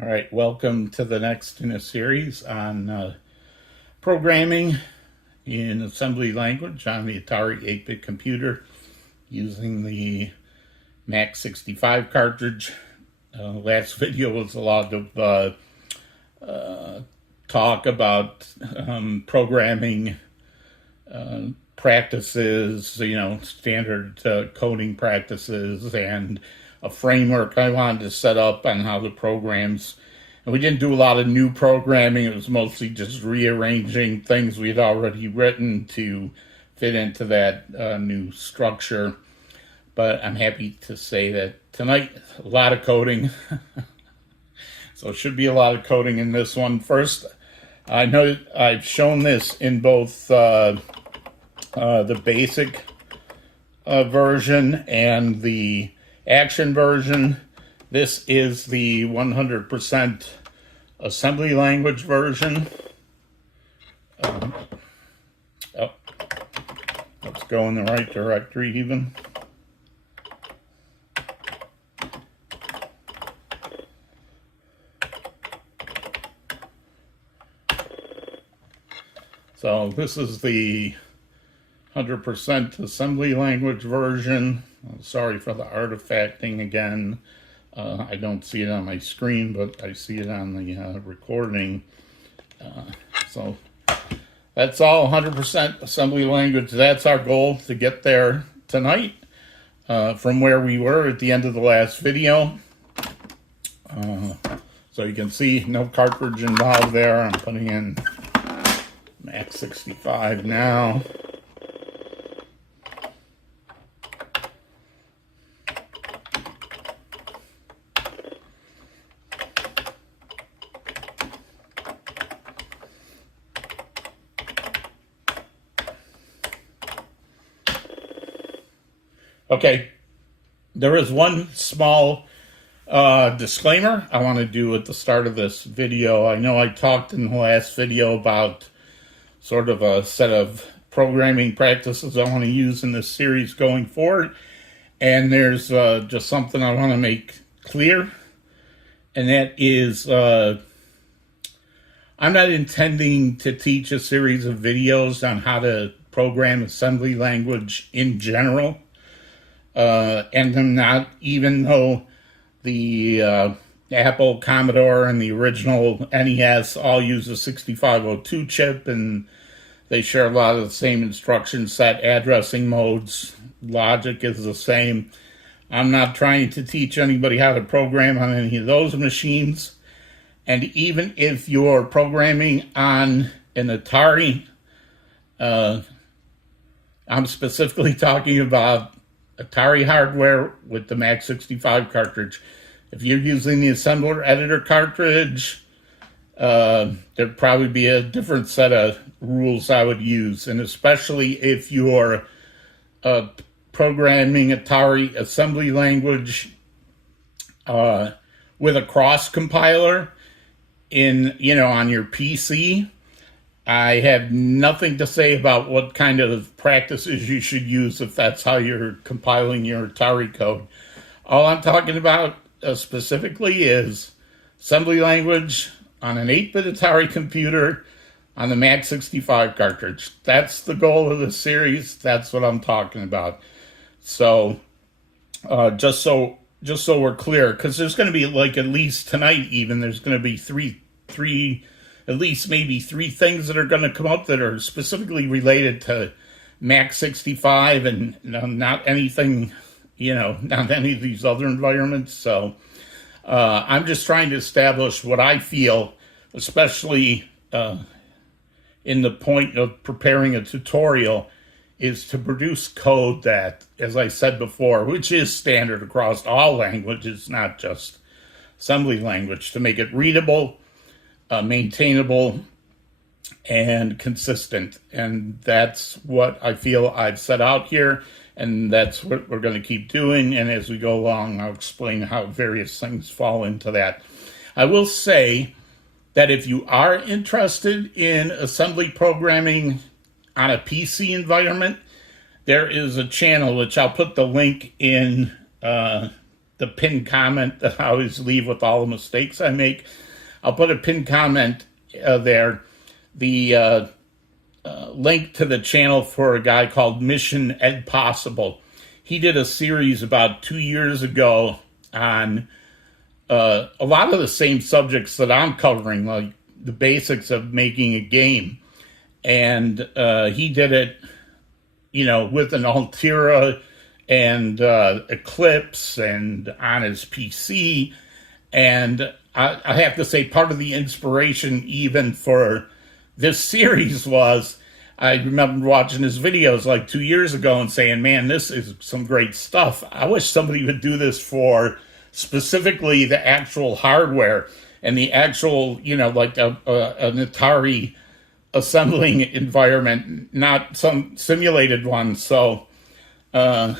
All right, welcome to the next in a series on programming in assembly language on the Atari 8-bit computer using the Mac 65 cartridge. Last video was a lot of talk about programming practices, standard coding practices, and a framework I wanted to set up on how the programs. And we didn't do a lot of new programming. It was mostly just rearranging things we had already written to fit into that new structure. But I'm happy to say that tonight, a lot of coding. So it should be a lot of coding in this one. First, I know I've shown this in both the basic version and the action version. This is the 100% assembly language version. Let's go in the right directory even. So this is the 100% assembly language version. Sorry for the artifacting again. I don't see it on my screen, but I see it on the recording. So that's all 100% assembly language. That's our goal, to get there tonight from where we were at the end of the last video. So you can see no cartridge involved there. I'm putting in Mac 65 now. Okay, there is one small disclaimer I want to do at the start of this video. I know I talked in the last video about sort of a set of programming practices I want to use in this series going forward. And there's just something I want to make clear. And that is, I'm not intending to teach a series of videos on how to program assembly language in general. And I'm not, even though the Apple, Commodore, and the original NES all use a 6502 chip, and they share a lot of the same instruction set, addressing modes, logic is the same. I'm not trying to teach anybody how to program on any of those machines. And even if you're programming on an Atari, I'm specifically talking about Atari hardware with the Mac 65 cartridge. If you're using the assembler editor cartridge, there'd probably be a different set of rules I would use. And especially if you're programming Atari assembly language with a cross compiler in, on your PC, I have nothing to say about what kind of practices you should use if that's how you're compiling your Atari code. All I'm talking about specifically is assembly language on an 8-bit Atari computer on the Mac 65 cartridge. That's the goal of the series. That's what I'm talking about. So just so we're clear, because there's going to be, like, at least tonight even, there's going to be at least maybe three things that are going to come up that are specifically related to Mac 65 and not anything, not any of these other environments. So I'm just trying to establish what I feel, especially in the point of preparing a tutorial, is to produce code that, as I said before, which is standard across all languages, not just assembly language, to make it readable, maintainable, and consistent. And that's what I feel I've set out here, and that's what we're going to keep doing. And as we go along, I'll explain how various things fall into that. I will say that if you are interested in assembly programming on a PC environment, there is a channel, which I'll put the link in the pinned comment that I always leave with all the mistakes I make. I'll put a pinned comment there. The link to the channel for a guy called Mission Ed Possible. He did a series about 2 years ago on a lot of the same subjects that I'm covering, like the basics of making a game. And he did it, with an Altera and Eclipse and on his PC. And I have to say, part of the inspiration even for this series was I remember watching his videos like 2 years ago and saying, man, this is some great stuff. I wish somebody would do this for specifically the actual hardware and the actual, like an Atari assembling environment, not some simulated one. So, so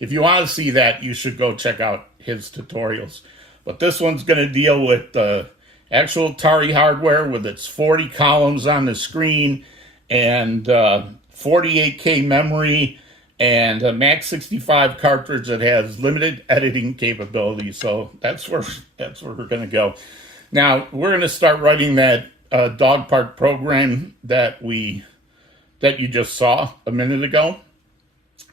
if you want to see that, you should go check out his tutorials. But this one's going to deal with the actual Atari hardware with its 40 columns on the screen and 48K memory and a Max 65 cartridge that has limited editing capability. So that's where we're going to go. Now we're going to start writing that dog park program that you just saw a minute ago.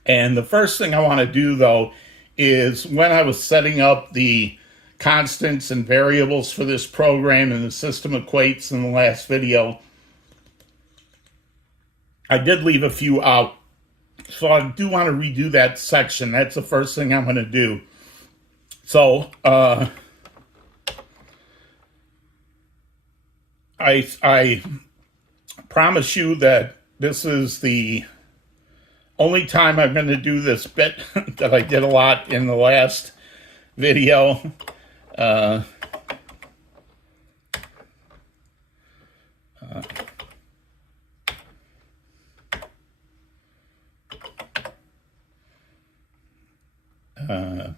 And the first thing I want to do though is when I was setting up the constants and variables for this program and the system equates in the last video, I did leave a few out. So I do want to redo that section. That's the first thing I'm going to do. So I promise you that this is the only time I'm going to do this bit that I did a lot in the last video.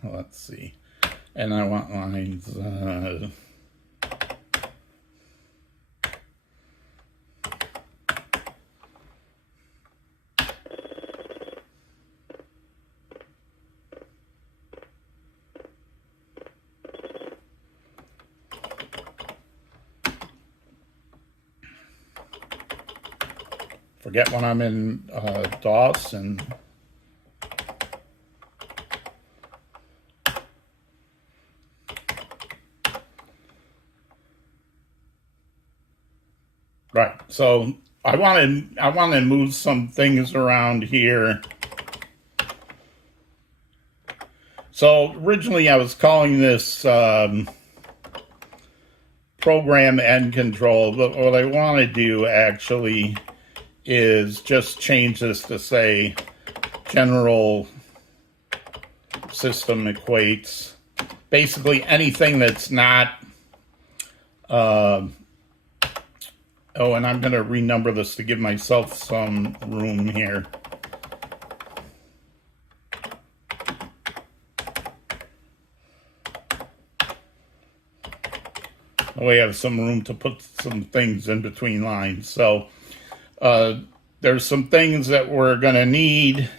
Let's see. And I want lines. Forget when I'm in DOS and right. So I want to move some things around here. So originally I was calling this program end control, but what I want to do actually is just change this to say general system equates. Basically anything that's not oh, and I'm going to renumber this to give myself some room here. We have some room to put some things in between lines. So there's some things that we're going to need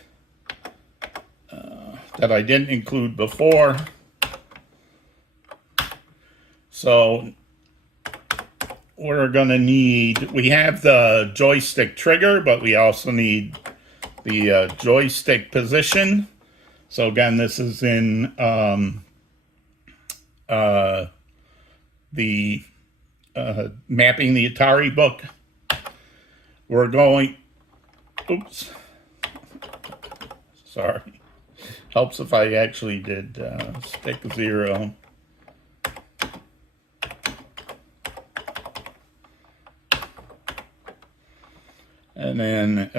that I didn't include before. So we're going to need, we have the joystick trigger, but we also need the joystick position. So again, this is in the Mapping the Atari book. We're going, oops, sorry. Helps if I actually did stick 0. And then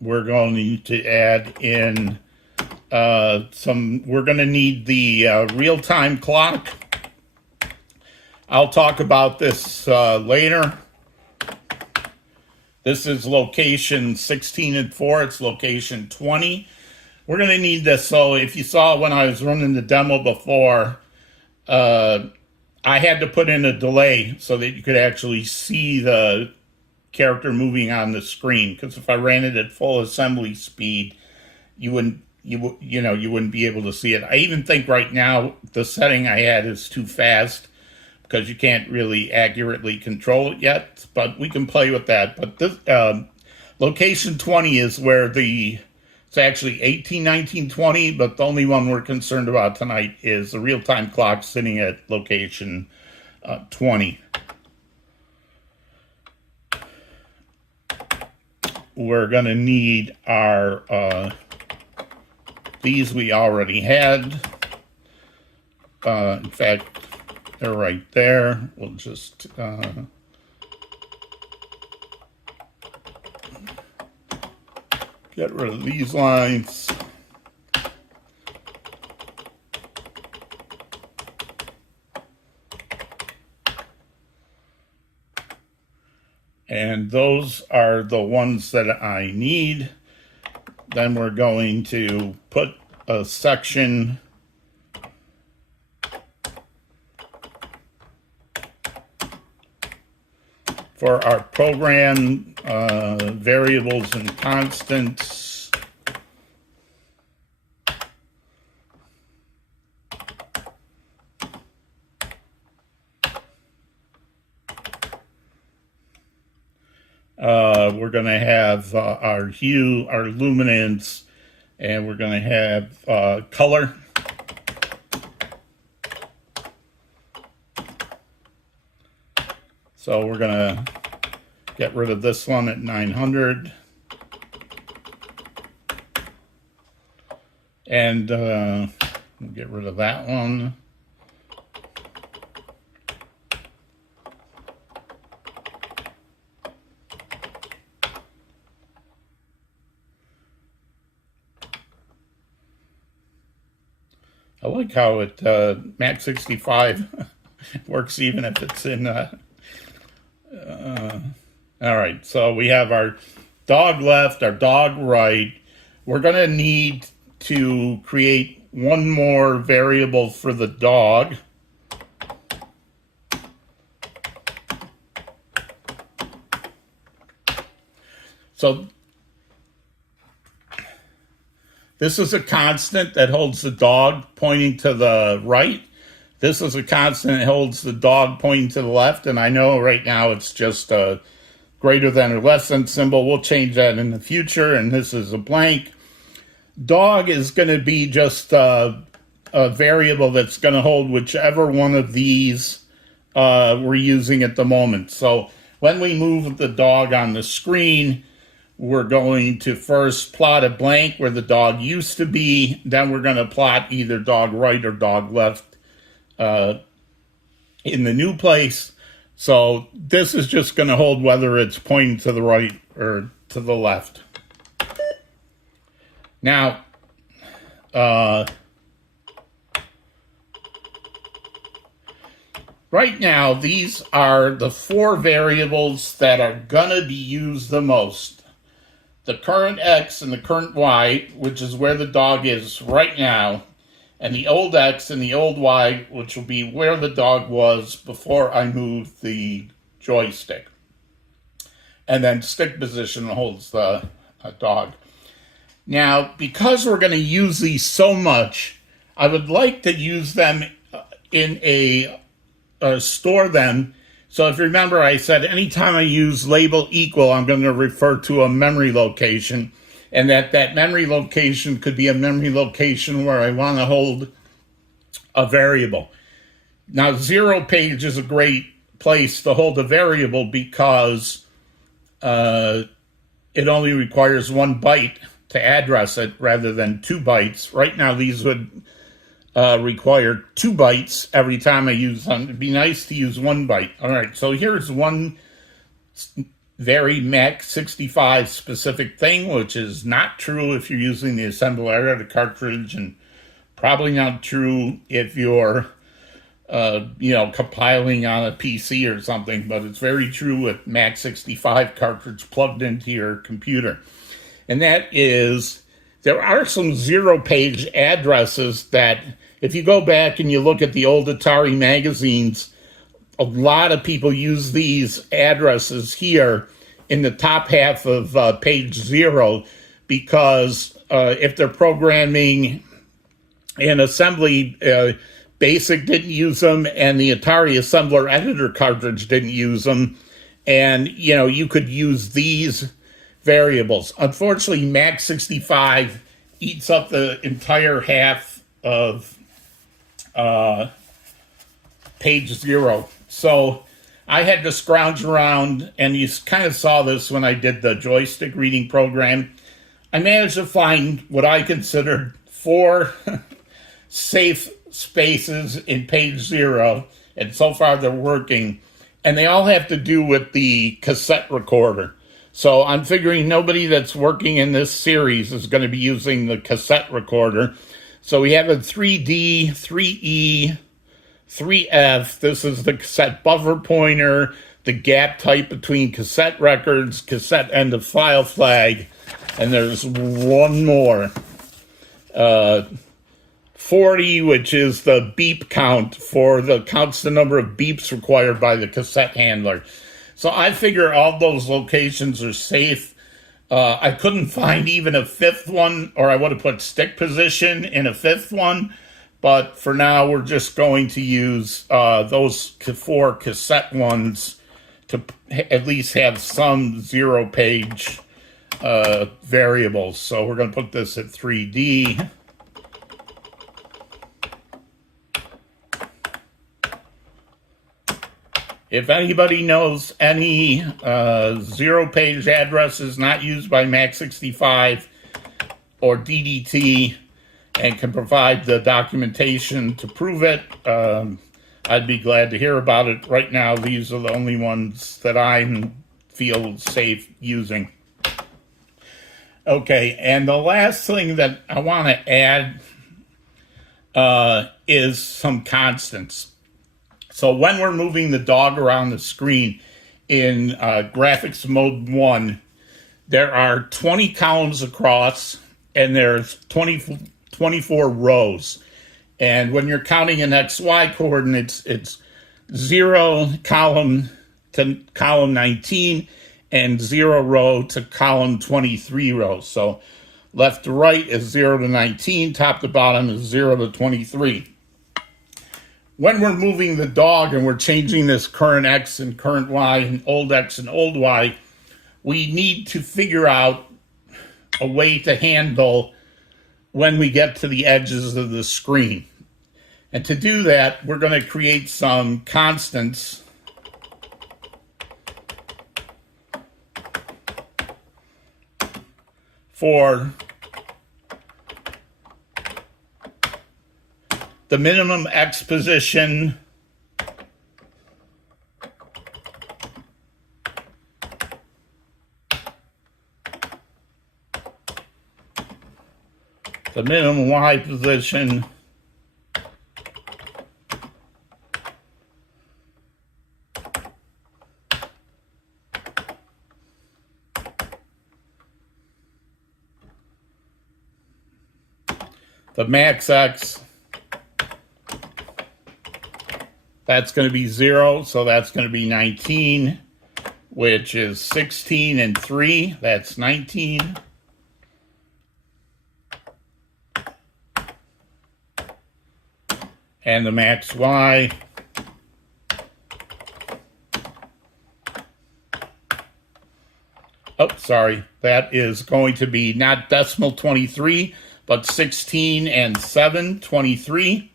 we're going to add in we're going to need the real-time clock. I'll talk about this later. This is location 16 and 4. It's location 20. We're going to need this. So if you saw when I was running the demo before, I had to put in a delay so that you could actually see the character moving on the screen. Because if I ran it at full assembly speed, you wouldn't you wouldn't be able to see it. I even think right now the setting I had is too fast because you can't really accurately control it yet, but we can play with that. But this location 20 is where it's actually 18, 19, 20, but the only one we're concerned about tonight is the real-time clock sitting at location 20. We're going to need our these we already had. In fact, they're right there. We'll just get rid of these lines. And those are the ones that I need. Then we're going to put a section for our program variables and constants. We're going to have our hue, our luminance, and we're going to have color. So we're going to get rid of this one at 900. And we'll get rid of that one. I like how it Mac 65 works even if it's in all right, so we have our dog left, our dog right. We're going to need to create one more variable for the dog. So this is a constant that holds the dog pointing to the right. This is a constant that holds the dog pointing to the left. And I know right now it's just a greater than or less than symbol. We'll change that in the future. And this is a blank. Dog is going to be just a variable that's going to hold whichever one of these we're using at the moment. So when we move the dog on the screen, we're going to first plot a blank where the dog used to be. Then we're going to plot either dog right or dog left in the new place. So this is just going to hold whether it's pointing to the right or to the left. Now, right now, these are the 4 variables that are going to be used the most. The current X and the current Y, which is where the dog is right now, and the old X and the old Y, which will be where the dog was before I moved the joystick. And then stick position holds the dog. Now, because we're going to use these so much, I would like to use them in store them. So if you remember, I said anytime I use label equal, I'm going to refer to a memory location, and that memory location could be a memory location where I want to hold a variable. Now, 0 page is a great place to hold a variable because it only requires 1 byte to address it rather than 2 bytes. Right now, these would require 2 bytes every time I use them. It'd be nice to use 1 byte. All right, so here's one very Mac 65 specific thing, which is not true if you're using the assembler or the cartridge, and probably not true if you're compiling on a PC or something, but it's very true with Mac 65 cartridge plugged into your computer. And that is, there are some 0 page addresses that, if you go back and you look at the old Atari magazines, a lot of people use these addresses here in the top half of page 0 because if they're programming in assembly, BASIC didn't use them, and the Atari assembler editor cartridge didn't use them. And, you could use these variables. Unfortunately, Mac 65 eats up the entire half of page 0. So I had to scrounge around, and you kind of saw this when I did the joystick reading program. I managed to find what I considered 4 safe spaces in page 0, and so far they're working. And they all have to do with the cassette recorder. So I'm figuring nobody that's working in this series is going to be using the cassette recorder. So we have a 3D, 3E, 3F. This is the cassette buffer pointer, the gap type between cassette records, cassette end of file flag, and there's one more. 40, which is the beep count counts the number of beeps required by the cassette handler. So I figure all those locations are safe. I couldn't find even a 5th one, or I would have put stick position in a 5th one. But for now, we're just going to use those 4 cassette ones to at least have some 0-page variables. So we're going to put this at 3D. If anybody knows any 0-page addresses not used by Mac 65 or DDT and can provide the documentation to prove it, I'd be glad to hear about it. Right now, these are the only ones that I feel safe using. Okay, and the last thing that I want to add is some constants. So when we're moving the dog around the screen in graphics mode 1, there are 20 columns across, and there's 24 rows. And when you're counting in XY coordinates, it's 0 column to column 19 and 0 row to column 23 rows. So left to right is 0 to 19, top to bottom is 0 to 23. When we're moving the dog and we're changing this current X and current Y and old X and old Y, we need to figure out a way to handle when we get to the edges of the screen. And to do that, we're going to create some constants for the minimum X position, the minimum Y position, the max X, that's going to be 0, so that's going to be 19, which is 16 and 3, that's 19. And the max Y, that is going to be not decimal 23, but 16 and 7, 23.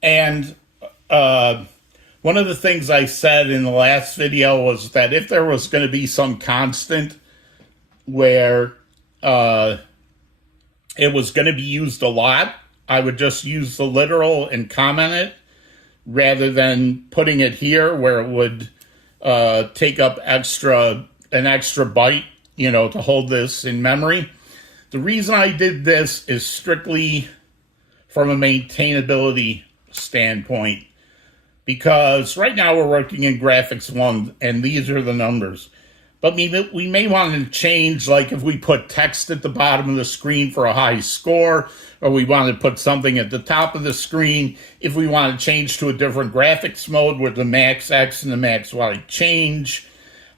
And one of the things I said in the last video was that if there was going to be some constant where it was going to be used a lot, I would just use the literal and comment it rather than putting it here where it would take up an extra byte, to hold this in memory. The reason I did this is strictly from a maintainability standpoint, because right now we're working in graphics 1 and these are the numbers, but we may want to change, like if we put text at the bottom of the screen for a high score, or we want to put something at the top of the screen if we want to change to a different graphics mode where the max X and the max Y change.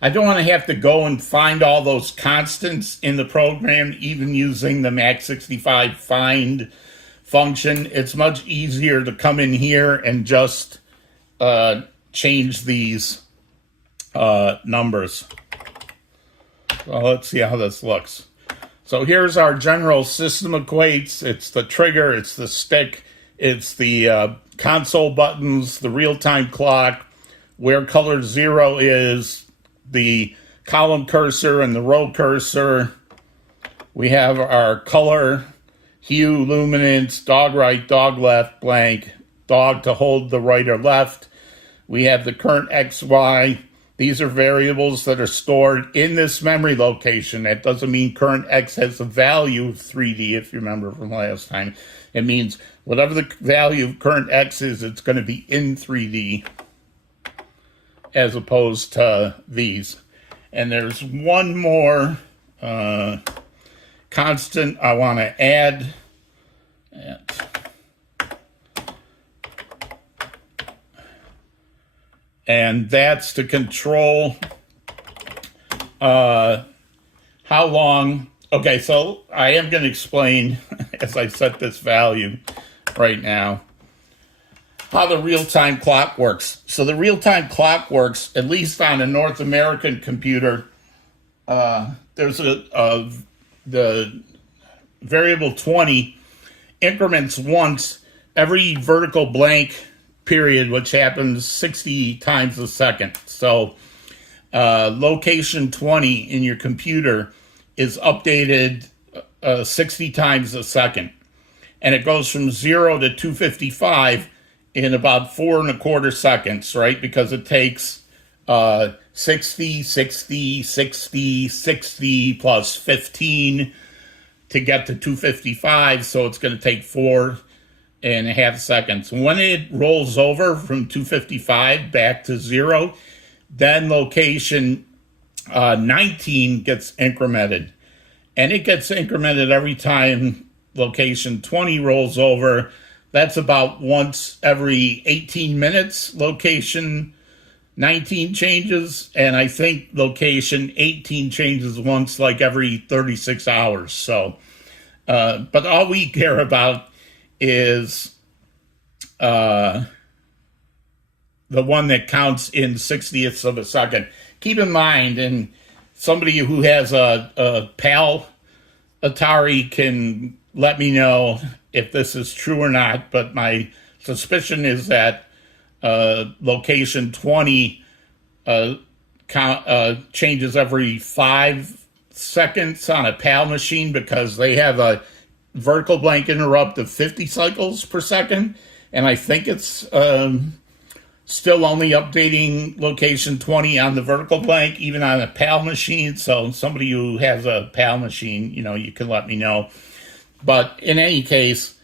I don't want to have to go and find all those constants in the program, even using the Max65 find function. It's much easier to come in here and just change these numbers. Well, let's see how this looks. So here's our general system equates. It's the trigger, it's the stick, it's the console buttons, the real-time clock, where color 0 is, the column cursor and the row cursor. We have our color, hue, luminance, dog right, dog left, blank, dog to hold the right or left. We have the current XY. These are variables that are stored in this memory location. That doesn't mean current X has a value of 3D, if you remember from last time. It means whatever the value of current X is, it's going to be in 3D as opposed to these. And there's one more constant I want to add. And that's to control how long. Okay, so I am going to explain, as I set this value right now, how the real-time clock works. So the real-time clock works, at least on a North American computer. There's the variable 20 increments once every vertical blank period, which happens 60 times a second. So location 20 in your computer is updated 60 times a second. And it goes from 0 to 255 in about 4.25 seconds, right? Because it takes 60, 60, 60, 60 plus 15 to get to 255. So it's going to take 4.5 seconds. When it rolls over from 255 back to 0, then location 19 gets incremented. And it gets incremented every time location 20 rolls over. That's about once every 18 minutes location 19 changes. And I think location 18 changes once like every 36 hours. So, but all we care about is the one that counts in 60ths of a second. Keep in mind, and somebody who has a PAL Atari can let me know if this is true or not, but my suspicion is that location 20 changes every 5 seconds on a PAL machine because they have a vertical blank interrupt of 50 cycles per second, and I think it's still only updating location 20 on the vertical blank, even on a PAL machine. So somebody who has a PAL machine, you can let me know. But in any case,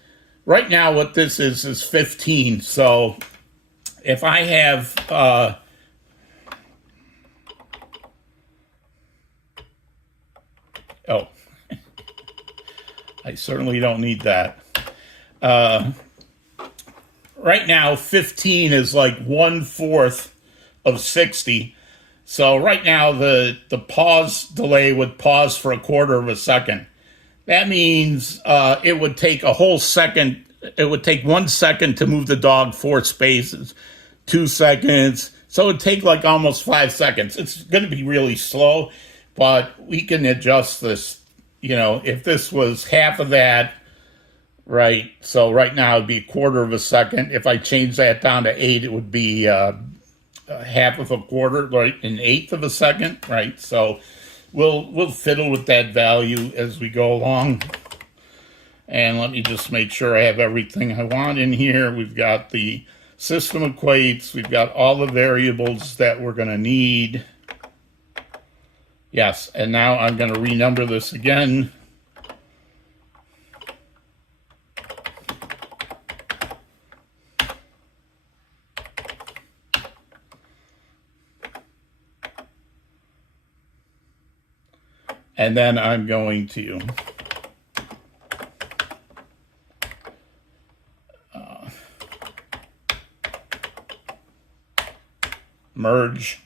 right now what this is 15. So if I have I certainly don't need that. Right now, 15 is like 1/4 of 60. So right now, the pause delay would pause for 1/4 of a second. That means it would take a whole second. It would take 1 second to move the dog 4 spaces, 2 seconds. So it would take like almost 5 seconds. It's going to be really slow, but we can adjust this. If this was half of that, right? So right now it'd be 1/4 of a second. If I change that down to 8, it would be half of a quarter, right? 1/8 of a second, right? So we'll fiddle with that value as we go along. And let me just make sure I have everything I want in here. We've got the system equates. We've got all the variables that we're going to need. Yes, and now I'm going to renumber this again. And then I'm going to merge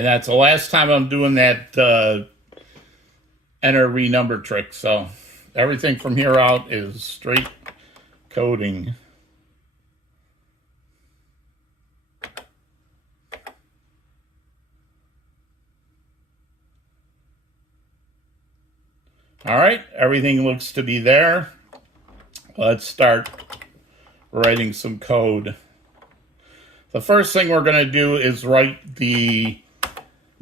And that's the last time I'm doing that enter renumber trick. So everything from here out is straight coding. All right, everything looks to be there. Let's start writing some code. The first thing we're going to do is write the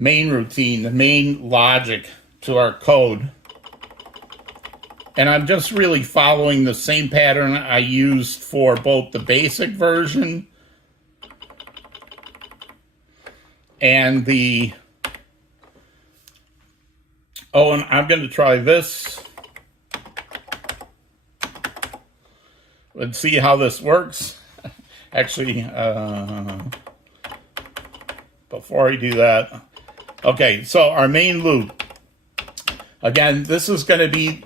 main routine, the main logic to our code. And I'm just really following the same pattern I used for both the basic version and the... Oh, and I'm going to try this. Let's see how this works. Actually, before I do that, okay, so our main loop. Again, this is going to be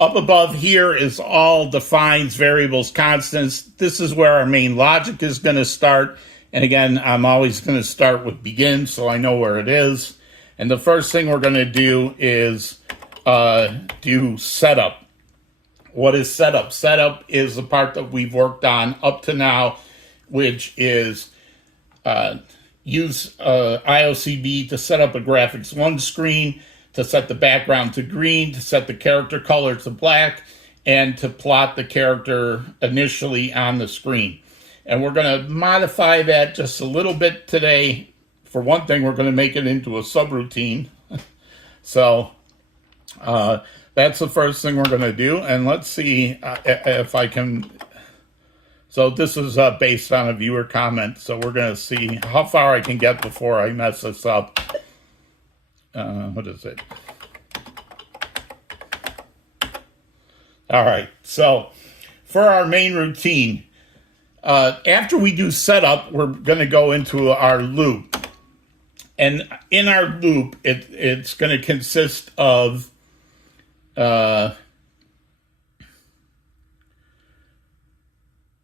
up above here is all defines, variables, constants. This is where our main logic is going to start. And again, I'm always going to start with begin, so I know where it is. And the first thing we're going to do is do setup. What is setup? Setup is the part that we've worked on up to now, which is use IOCB to set up a graphics 1 screen, to set the background to green, to set the character color to black, and to plot the character initially on the screen. And we're going to modify that just a little bit today. For one thing, we're going to make it into a subroutine. So that's the first thing we're going to do. And let's see if I can... So this is based on a viewer comment. So we're going to see how far I can get before I mess this up. What is it? All right. So for our main routine, after we do setup, we're going to go into our loop. And in our loop, it's going to consist of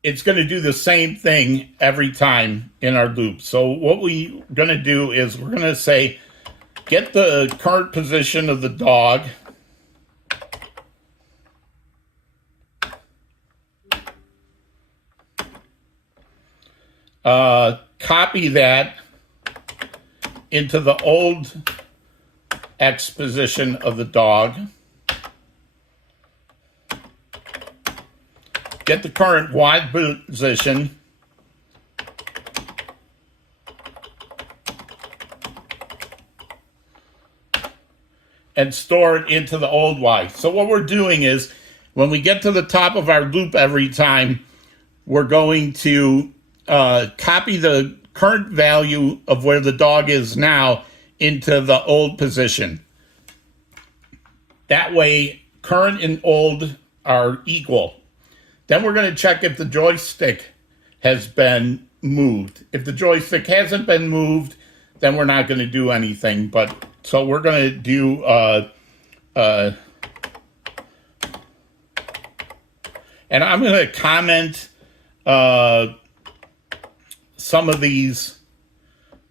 it's going to do the same thing every time in our loop. So what we're going to do is we're going to say, get the current position of the dog. Copy that into the old X position of the dog. Get the current Y position. And store it into the old Y. So what we're doing is, when we get to the top of our loop every time, we're going to copy the current value of where the dog is now into the old position. That way, current and old are equal. Then we're going to check if the joystick has been moved. If the joystick hasn't been moved, then we're not going to do anything. But so we're going to do and I'm going to comment some of these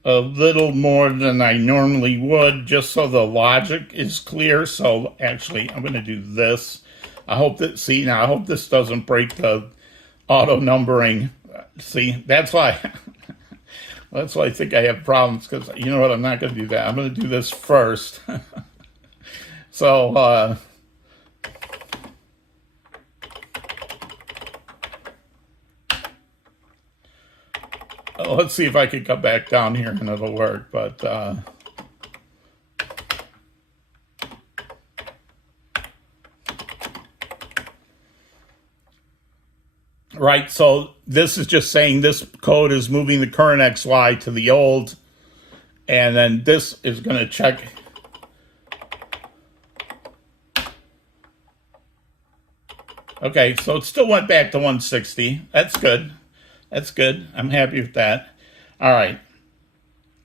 a little more than I normally would, just so the logic is clear. So actually, I'm going to do this. I hope that, see, now I hope this doesn't break the auto numbering. See, that's why I think I have problems, because you know what, I'm not going to do that. I'm going to do this first. So, let's see if I can come back down here and it'll work, but right, so this is just saying this code is moving the current XY to the old, and then this is going to check. Okay, so it still went back to 160. That's good. That's good. I'm happy with that. All right.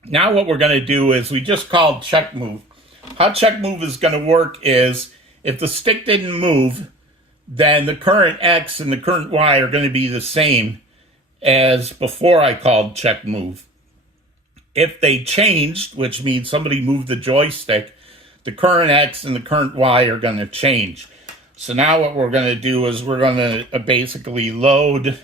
Now what we're going to do is we just called check move. How check move is going to work is if the stick didn't move, then the current X and the current Y are going to be the same as before I called check move. If they changed, which means somebody moved the joystick, the current X and the current Y are going to change. So now what we're going to do is we're going to basically load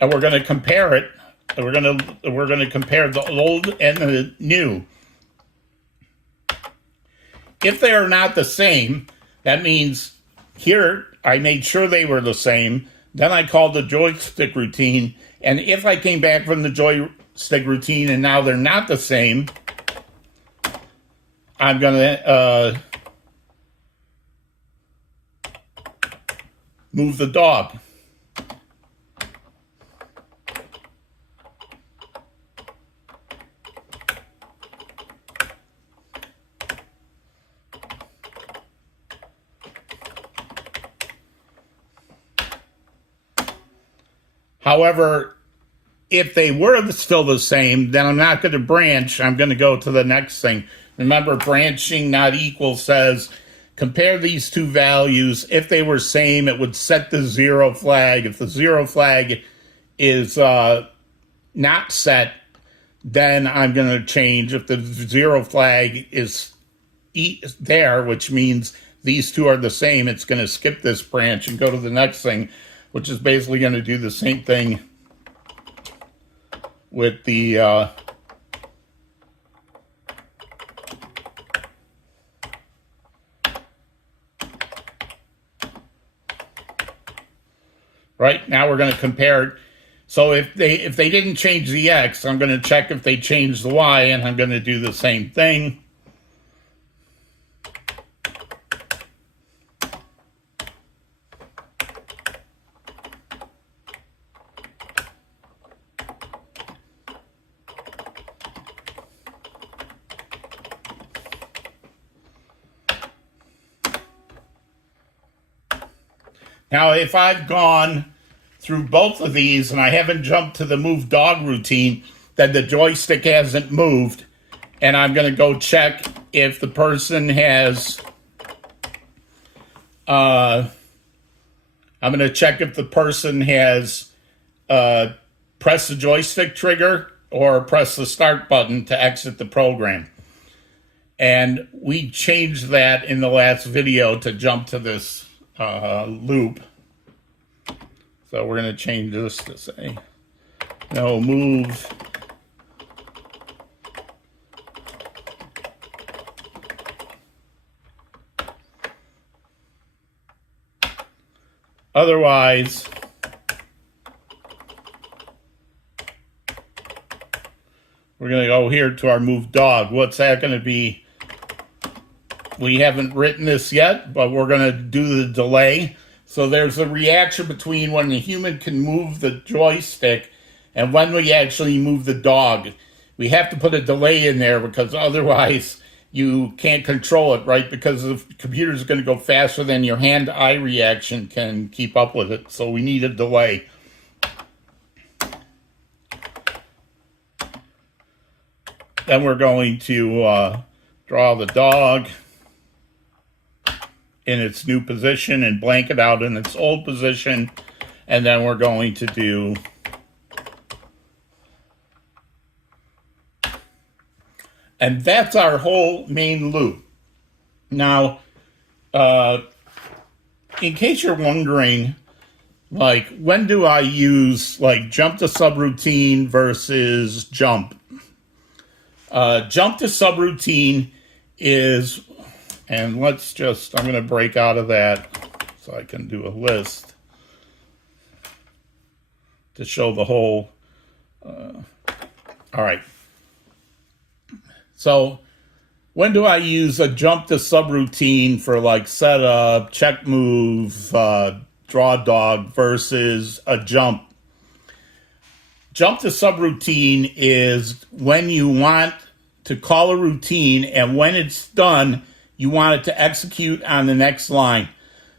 and we're going to compare it. We're going to compare the old and the new. If they are not the same, that means here I made sure they were the same. Then I called the joystick routine. And if I came back from the joystick routine and now they're not the same, I'm going to move the dog. However, if they were still the same, then I'm not going to branch. I'm going to go to the next thing. Remember, branching not equal says compare these two values. If they were same, it would set the 0 flag. If the 0 flag is not set, then I'm going to change. If the 0 flag is there, which means these two are the same, it's going to skip this branch and go to the next thing, which is basically going to do the same thing with the right now we're going to compare it. So if they didn't change the X, I'm going to check if they changed the Y, and I'm going to do the same thing. Now, if I've gone through both of these and I haven't jumped to the move dog routine, then the joystick hasn't moved. And I'm going to go check if the person has, I'm going to check if the person has pressed the joystick trigger or pressed the start button to exit the program. And we changed that in the last video to jump to this loop. So we're going to change this to say no move otherwise. We're going to go here to our move dog. What's that going to be? We haven't written this yet, but we're going to do the delay. So there's a reaction between when the human can move the joystick and when we actually move the dog. We have to put a delay in there because otherwise you can't control it, right? Because the computer is going to go faster than your hand-eye reaction can keep up with it. So we need a delay. Then we're going to draw the dog in its new position and blank it out in its old position. And then we're going to do and that's our whole main loop. Now, in case you're wondering, like, when do I use, like, jump to subroutine versus jump? Jump to subroutine is, and let's just, I'm going to break out of that so I can do a list to show the whole, all right. So when do I use a jump to subroutine for like setup, check move, draw dog versus a jump? Jump to subroutine is when you want to call a routine and when it's done, you want it to execute on the next line.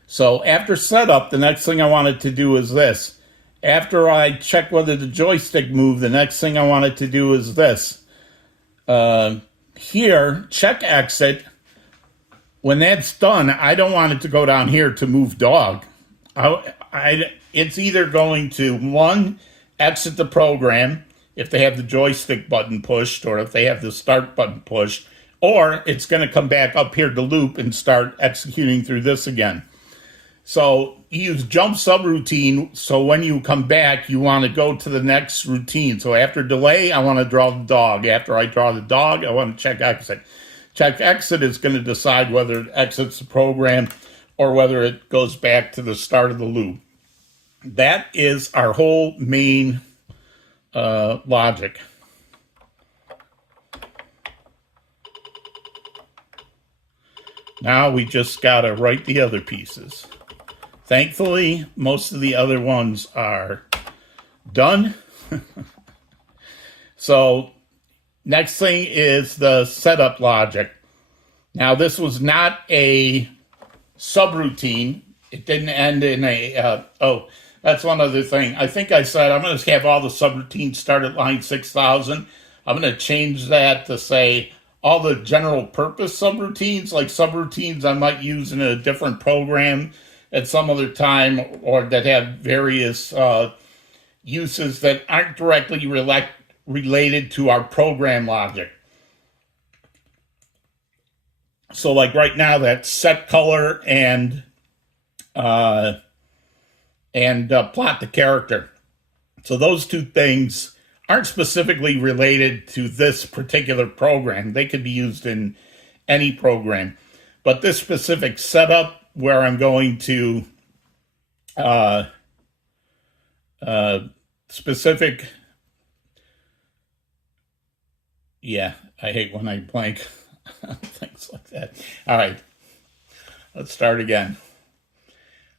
So after setup, the next thing I want it to do is this. After I check whether the joystick moved, the next thing I want it to do is this. Here, check exit. When that's done, I don't want it to go down here to move dog. It's either going to, one, exit the program if they have the joystick button pushed or if they have the start button pushed, or it's going to come back up here to loop and start executing through this again. So you use jump subroutine, so when you come back, you want to go to the next routine. So after delay, I want to draw the dog. After I draw the dog, I want to check exit. Check exit is going to decide whether it exits the program or whether it goes back to the start of the loop. That is our whole main logic. Now we just got to write the other pieces. Thankfully, most of the other ones are done. So next thing is the setup logic. Now this was not a subroutine. It didn't end in a, that's one other thing. I think I said I'm going to have all the subroutines start at line 6,000. I'm going to change that to say all the general purpose subroutines, like subroutines I might use in a different program at some other time, or that have various uses that aren't directly related to our program logic. So like right now, that's set color and plot the character. So those two things aren't specifically related to this particular program. They could be used in any program. But this specific setup, where I'm going to specific, yeah, I hate when I blank things like that. All right, let's start again.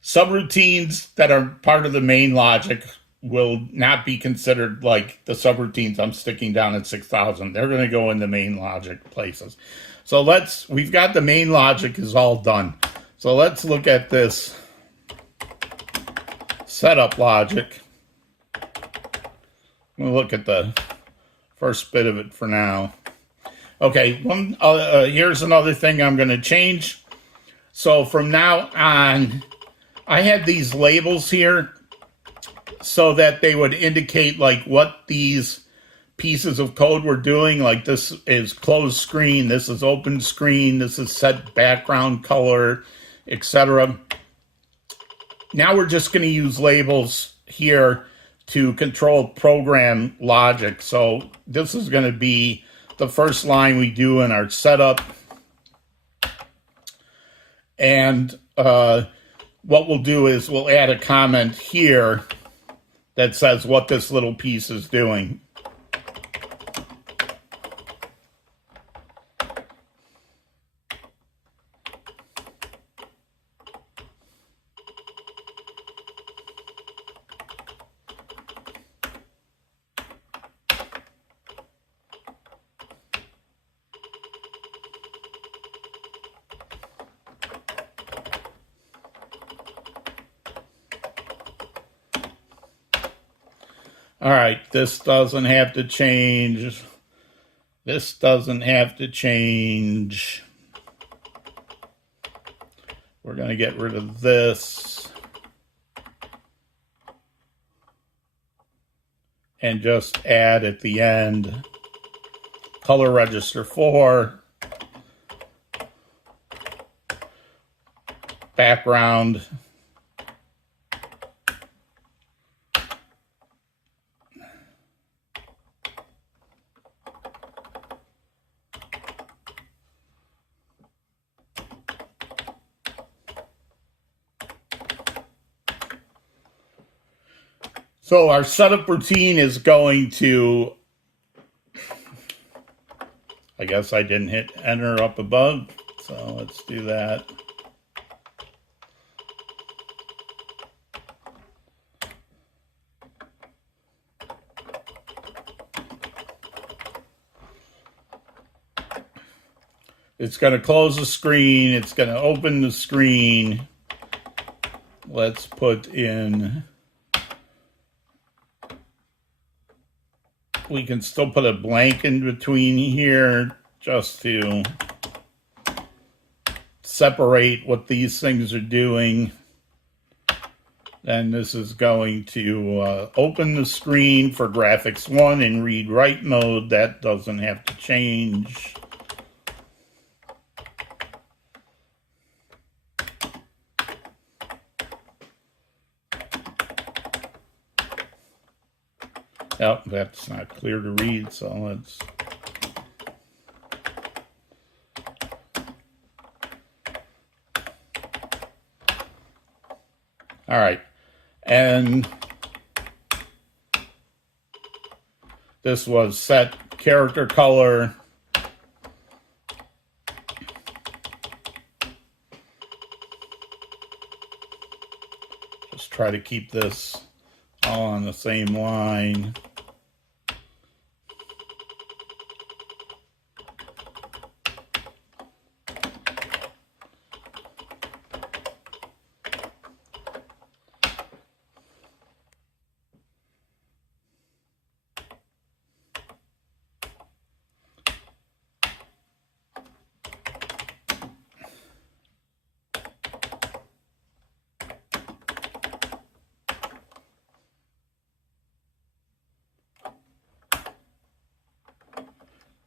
Subroutines that are part of the main logic will not be considered like the subroutines I'm sticking down at 6,000. They're going to go in the main logic places. So we've got the main logic is all done. So let's look at this setup logic. We'll look at the first bit of it for now. Okay, here's another thing I'm going to change. So from now on, I had these labels here so that they would indicate like what these pieces of code were doing. Like this is closed screen, this is open screen, this is set background color, etc. Now we're just going to use labels here to control program logic. So this is going to be the first line we do in our setup. And what we'll do is we'll add a comment here that says what this little piece is doing. All right, this doesn't have to change. This doesn't have to change. We're going to get rid of this and just add at the end color register 4, background, so our setup routine is going to, I guess I didn't hit enter up above, so let's do that. It's going to close the screen. It's going to open the screen. Let's put in, we can still put a blank in between here just to separate what these things are doing. Then this is going to open the screen for graphics 1 in read-write mode. That doesn't have to change. Oh, that's not clear to read, so let's... All right, and this was set character color. Just try to keep this all on the same line.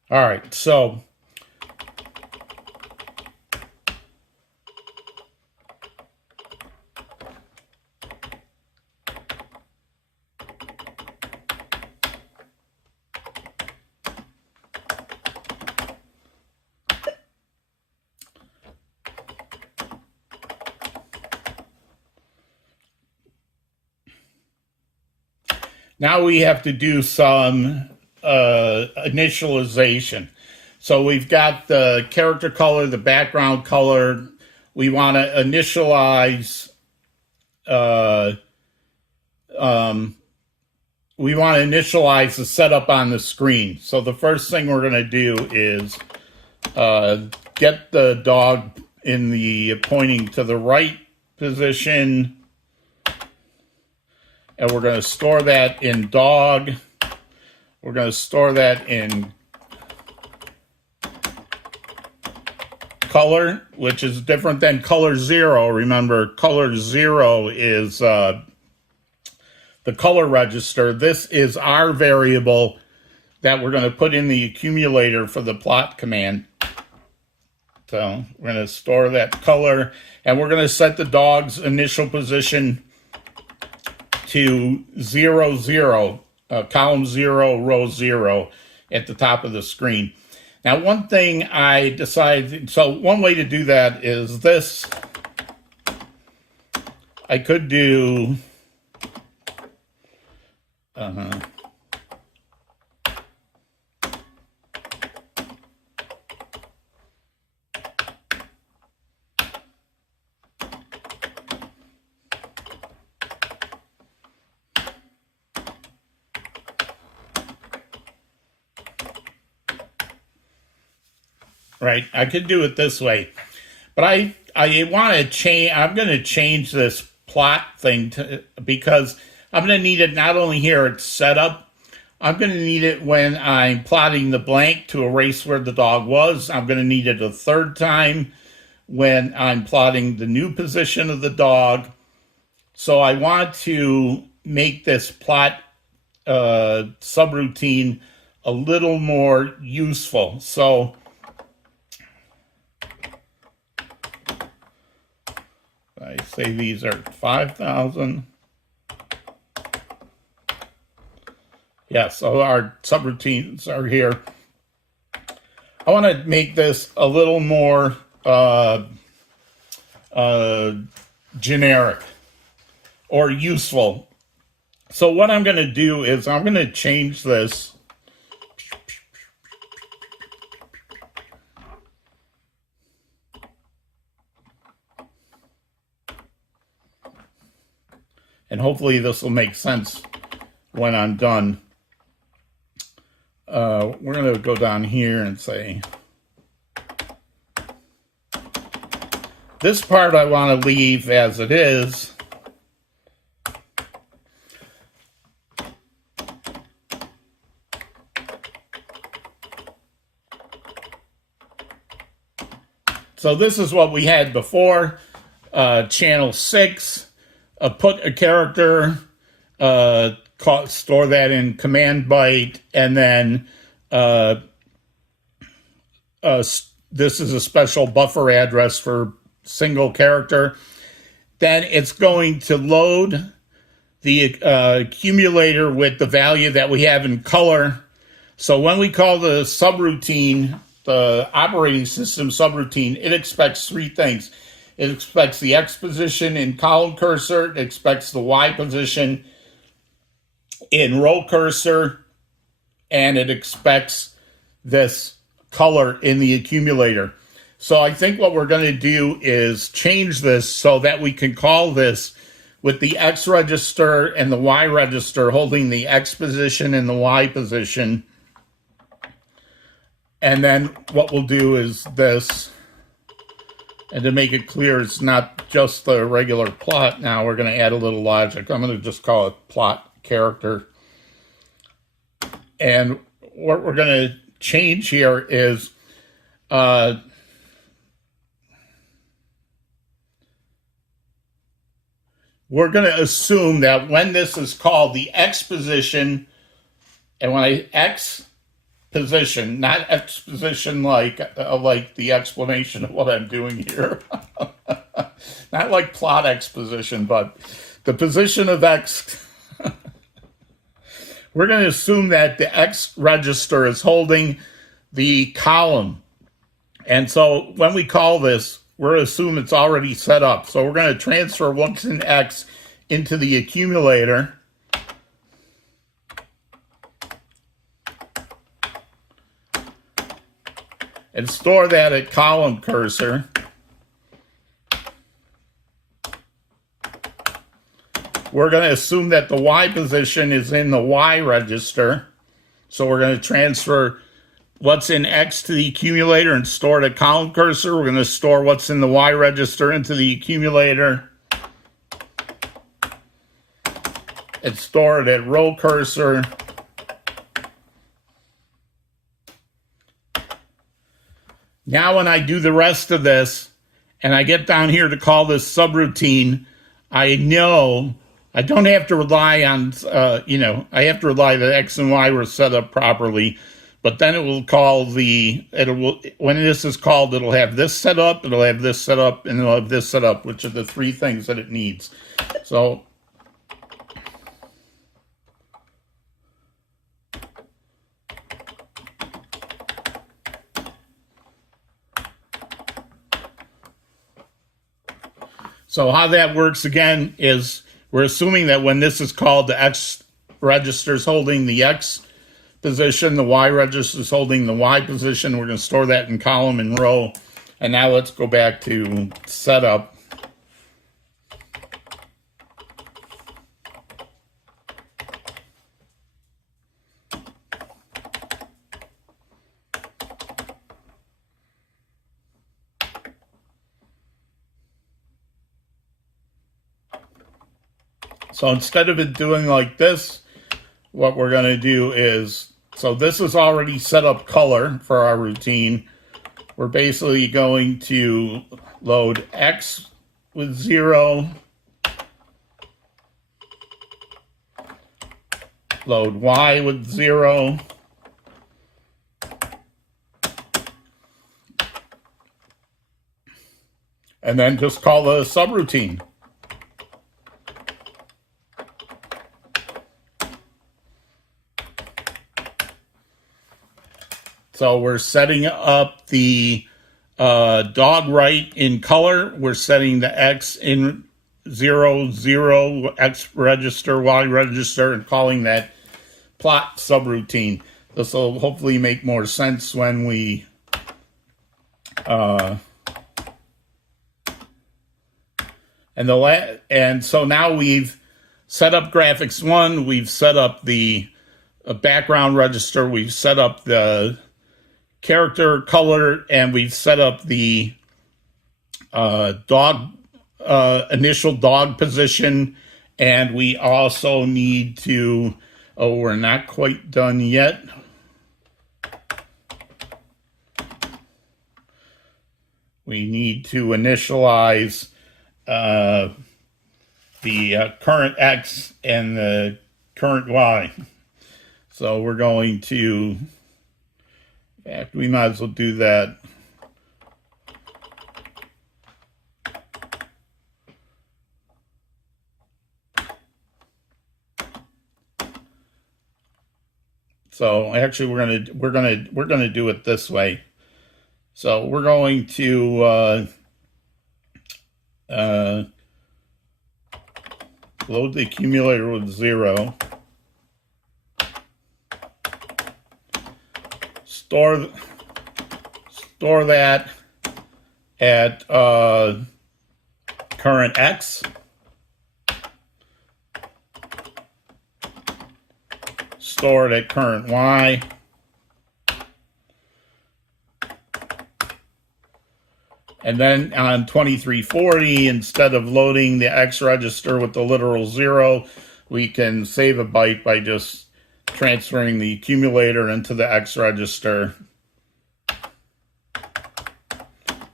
All right, so now we have to do some initialization. So we've got the character color, the background color. We want to initialize. We want to initialize the setup on the screen. So the first thing we're going to do is get the dog in the pointing to the right position, and we're going to store that in dog. We're going to store that in color, which is different than color 0. Remember, color 0 is the color register. This is our variable that we're going to put in the accumulator for the plot command. So we're going to store that color, and we're going to set the dog's initial position to 0, 0. Column 0, row 0 at the top of the screen. Now, one thing I decided, so one way to do that is this. I could do, right, I could do it this way, but I want to change. I'm going to change this plot thing because I'm going to need it not only here at setup. I'm going to need it when I'm plotting the blank to erase where the dog was. I'm going to need it a third time when I'm plotting the new position of the dog. So I want to make this plot subroutine a little more useful. So I say these are 5,000. Yeah, so our subroutines are here. I want to make this a little more generic or useful. So what I'm going to do is I'm going to change this. And hopefully this will make sense when I'm done. We're going to go down here and say, this part I want to leave as it is. So this is what we had before. Channel 6, put a character, store that in command byte, and then this is a special buffer address for single character. Then it's going to load the accumulator with the value that we have in color. So when we call the subroutine, the operating system subroutine, it expects three things. It expects the X position in column cursor, it expects the Y position in row cursor, and it expects this color in the accumulator. So I think what we're going to do is change this so that we can call this with the X register and the Y register holding the X position and the Y position. And then what we'll do is this. And to make it clear, it's not just the regular plot now. We're going to add a little logic. I'm going to just call it plot character. And what we're going to change here is we're going to assume that when this is called, the X position, and when I X position, not exposition like the explanation of what I'm doing here, not like plot exposition, but the position of X. We're going to assume that the X register is holding the column. And so when we call this, we're going to assume it's already set up. So we're going to transfer what's in X into the accumulator. And store that at column cursor. We're going to assume that the Y position is in the Y register. So we're going to transfer what's in X to the accumulator and store it at column cursor. We're going to store what's in the Y register into the accumulator. And store it at row cursor. Now when I do the rest of this, and I get down here to call this subroutine, I know I don't have to rely on, I have to rely that X and Y were set up properly, but then it will call when this is called, it'll have this set up, it'll have this set up, and it'll have this set up, which are the three things that it needs. So how that works again is we're assuming that when this is called, the X register is holding the X position, the Y register is holding the Y position. We're going to store that in column and row. And now let's go back to setup. So instead of it doing like this, what we're going to do is, so this is already set up color for our routine. We're basically going to load X with 0, load Y with 0, and then just call the subroutine. So we're setting up the dog right in color. We're setting the X in 0, 0, X register, Y register, and calling that plot subroutine. This will hopefully make more sense when we and so now we've set up graphics 1, we've set up the background register, we've set up the character color, and we've set up the initial dog position, and we also need to, we're not quite done yet. we need to initialize the current X and the current Y. So we're going to, in fact, we might as well do that. So actually, we're gonna do it this way. So we're going to load the accumulator with 0. Store that at current X. Store it at current Y. And then on 2340, instead of loading the X register with the literal 0, we can save a byte by just transferring the accumulator into the X register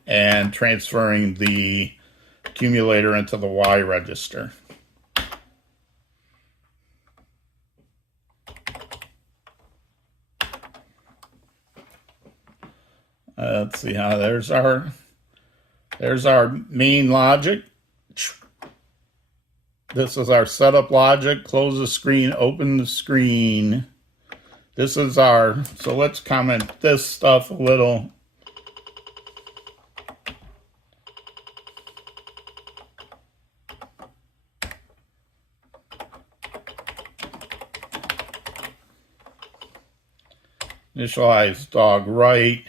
and transferring the accumulator into the Y register. Let's see how there's our main logic. This is our setup logic. Close the screen, open the screen. This is our, so let's comment this stuff a little. Initialize dog right.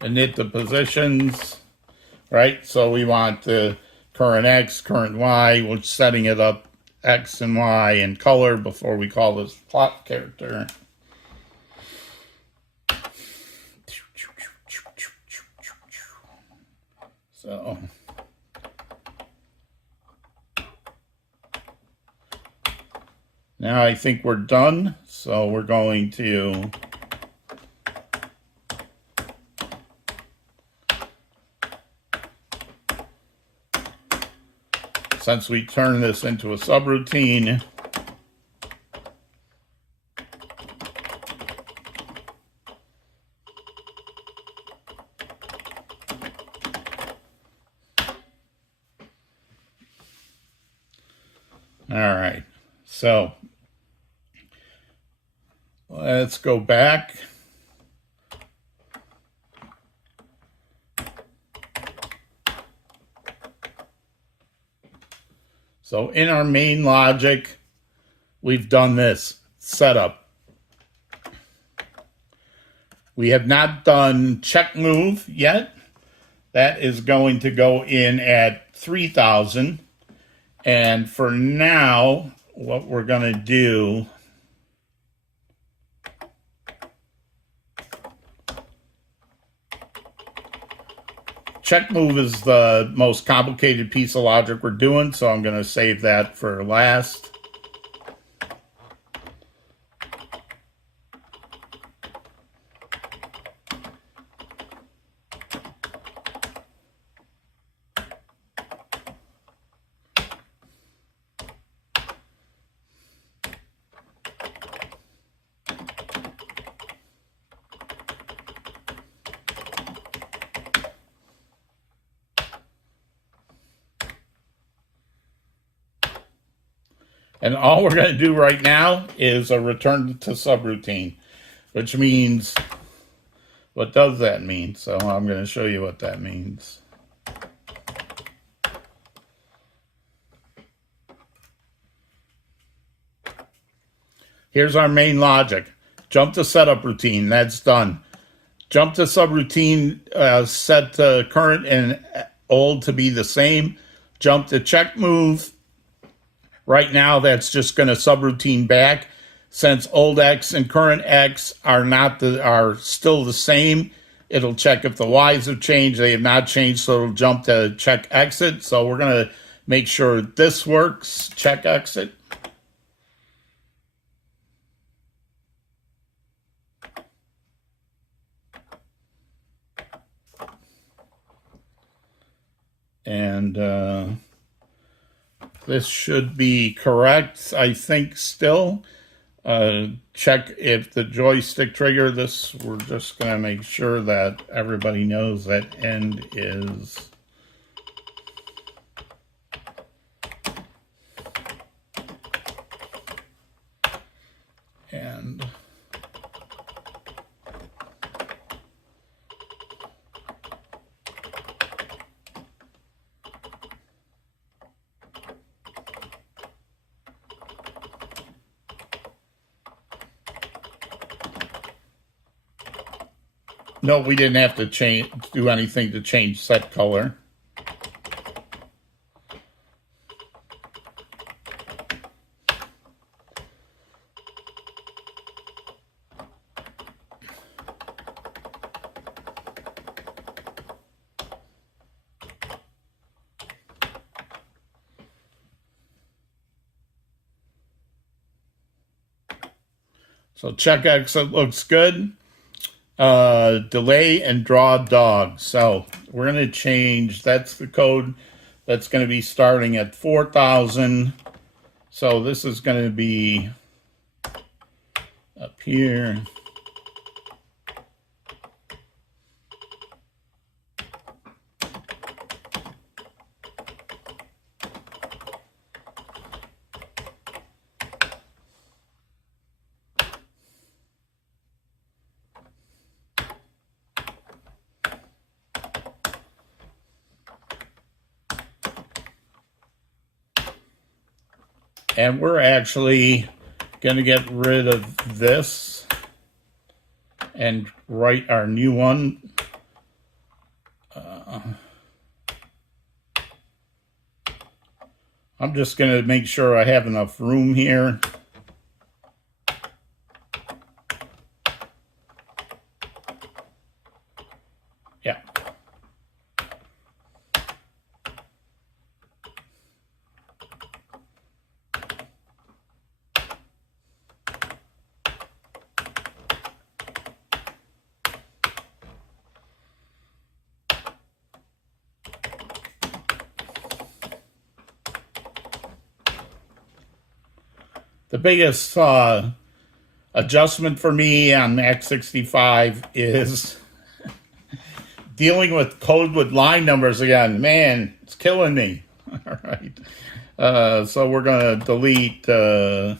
Init the positions, right? So we want the current X, current Y. We're setting it up X and Y in color before we call this plot character. So now I think we're done. So we're going to since we turn this into a subroutine, all right, so let's go back. So in our main logic, we've done this setup. We have not done check move yet. That is going to go in at 3000. And for now, what we're going to do check move is the most complicated piece of logic we're doing, so I'm going to save that for last. And all we're going to do right now is a return to subroutine, which means, what does that mean? So I'm going to show you what that means. Here's our main logic. Jump to setup routine. That's done. Jump to subroutine, set to current and old to be the same. Jump to check move. Right now, that's just going to subroutine back. Since old X and current X are still the same, it'll check if the Y's have changed. They have not changed, so it'll jump to check exit. So we're going to make sure this works, check exit. And this should be correct, I think, still. Check if the joystick trigger, this, we're just going to make sure that everybody knows that end is and no, we didn't have to do anything to change set color. So check exit looks good. Delay and draw dog. So we're going to change, that's the code that's going to be starting at 4,000. So this is going to be up here. And we're actually going to get rid of this and write our new one. I'm just going to make sure I have enough room here. Yeah. The biggest adjustment for me on X65 is dealing with code with line numbers again. Man, it's killing me. All right. So we're going to delete to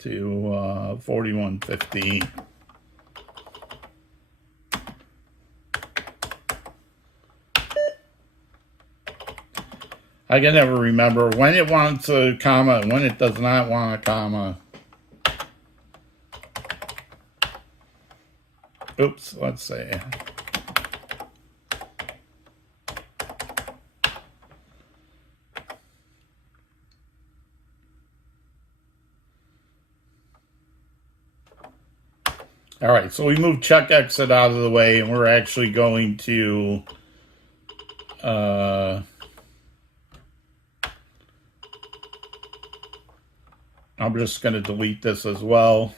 4150. I can never remember when it wants a comma and when it does not want a comma. Oops, let's see. All right, so we moved check exit out of the way, and we're actually going to I'm just going to delete this as well.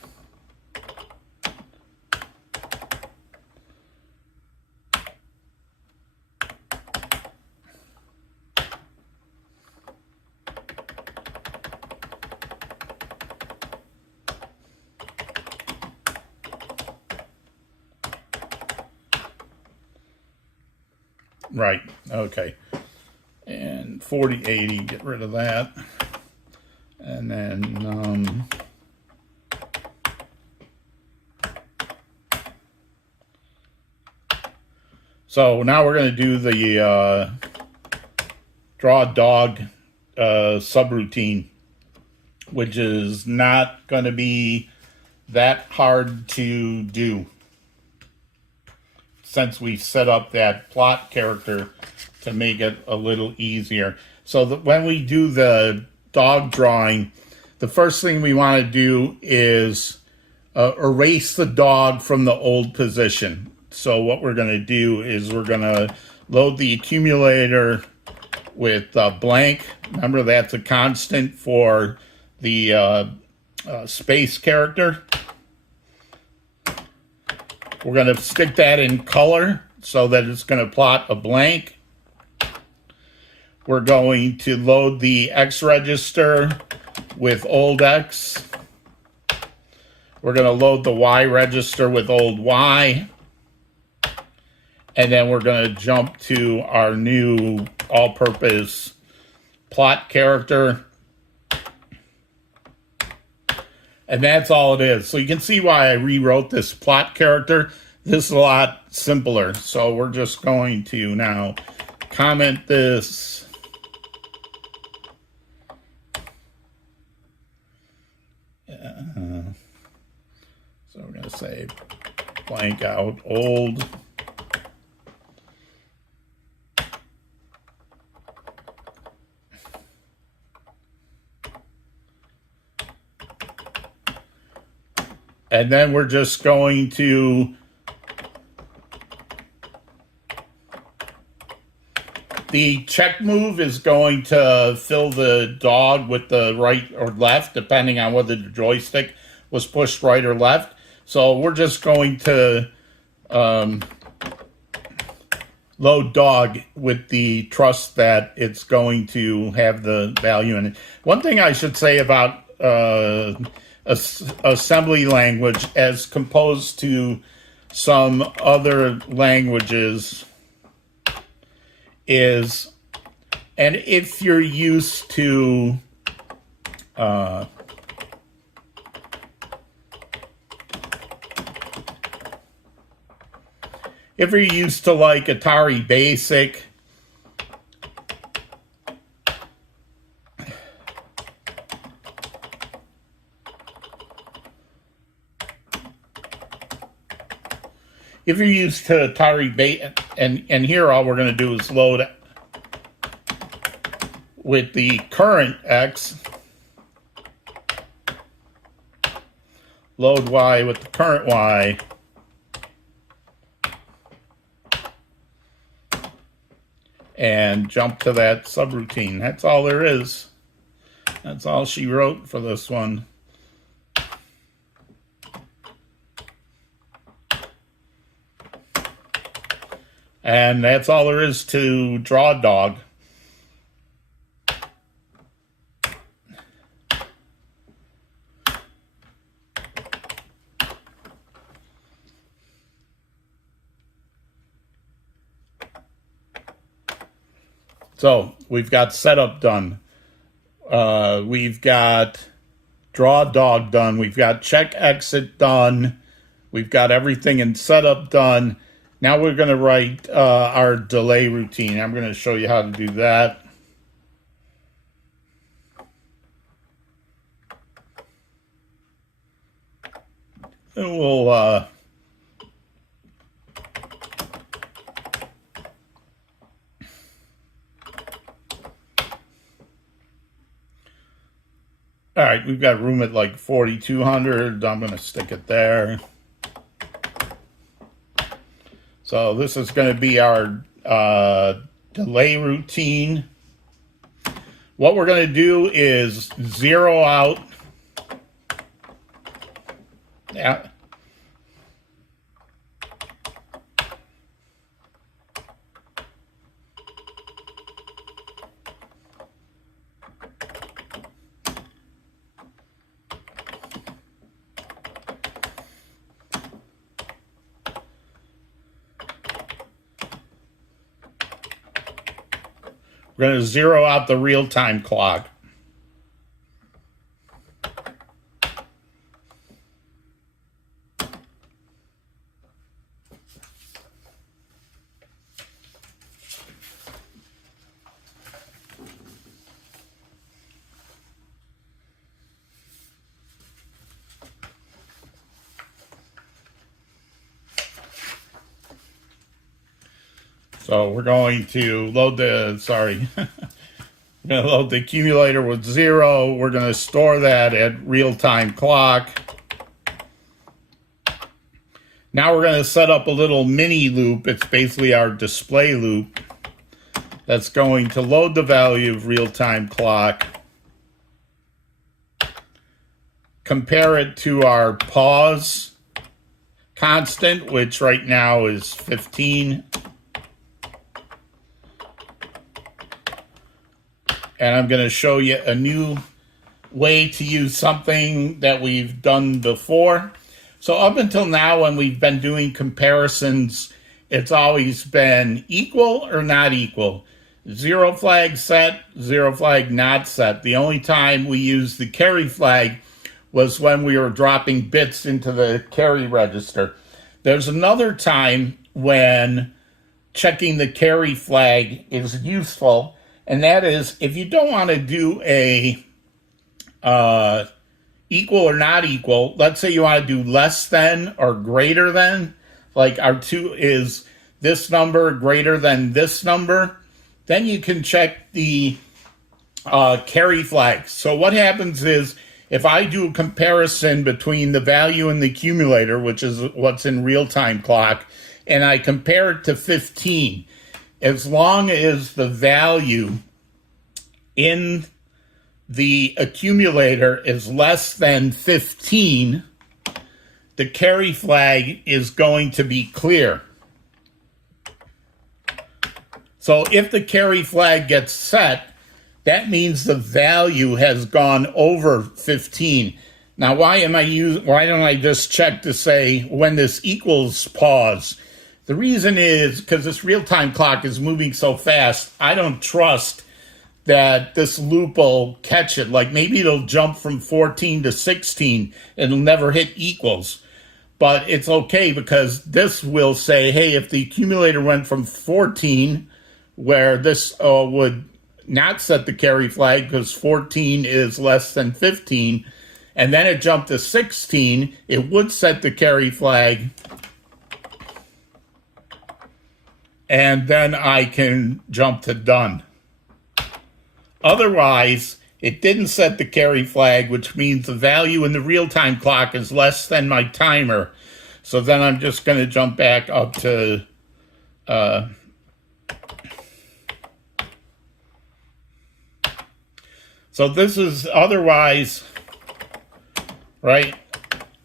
Right, okay. And 4080, get rid of that. And then so now we're going to do the draw dog subroutine, which is not going to be that hard to do since we set up that plot character to make it a little easier. So that when we do the dog drawing, the first thing we want to do is erase the dog from the old position. So what we're going to do is we're going to load the accumulator with blank. Remember, that's a constant for the space character. We're going to stick that in color so that it's going to plot a blank. We're going to load the X register with old X. We're going to load the Y register with old Y. And then we're going to jump to our new all-purpose plot character. And that's all it is. So you can see why I rewrote this plot character. This is a lot simpler. So we're just going to now comment this. So we're going to say blank out old. And then we're just going to the check move is going to fill the dog with the right or left, depending on whether the joystick was pushed right or left. So we're just going to load dog with the trust that it's going to have the value in it. One thing I should say about assembly language as composed to some other languages is, and if you're used to like Atari Basic, if you're used to Atari Basic, and here all we're going to do is load with the current X, load Y with the current Y, and jump to that subroutine. That's all there is. That's all she wrote for this one. And that's all there is to draw dog. So we've got setup done. We've got draw dog done. We've got check exit done. We've got everything in setup done. Now we're going to write our delay routine. I'm going to show you how to do that. And we'll all right, we've got room at like 4,200. I'm going to stick it there. So this is going to be our delay routine. What we're going to do is zero out. Yeah. We're going to zero out the real-time clock. So we're going to load the, we're going to load the accumulator with 0. We're going to store that at real-time clock. Now we're going to set up a little mini loop. It's basically our display loop that's going to load the value of real-time clock, compare it to our pause constant, which right now is 15. And I'm going to show you a new way to use something that we've done before. So up until now, when we've been doing comparisons, it's always been equal or not equal. Zero flag set, zero flag not set. The only time we used the carry flag was when we were dropping bits into the carry register. There's another time when checking the carry flag is useful, and that is if you don't want to do a equal or not equal. Let's say you want to do less than or greater than, like our 2 is this number greater than this number, then you can check the carry flag. So what happens is if I do a comparison between the value in the accumulator, which is what's in real-time clock, and I compare it to 15, as long as the value in the accumulator is less than 15, the carry flag is going to be clear. So if the carry flag gets set, that means the value has gone over 15. Now, why don't I just check to say when this equals pause? The reason is because this real-time clock is moving so fast, I don't trust that this loop will catch it. Like maybe it'll jump from 14 to 16 and it'll never hit equals. But it's okay because this will say, hey, if the accumulator went from 14, where this would not set the carry flag because 14 is less than 15, and then it jumped to 16, it would set the carry flag, and then I can jump to done. Otherwise, it didn't set the carry flag, which means the value in the real-time clock is less than my timer. So then I'm just going to jump back up to so this is otherwise, right?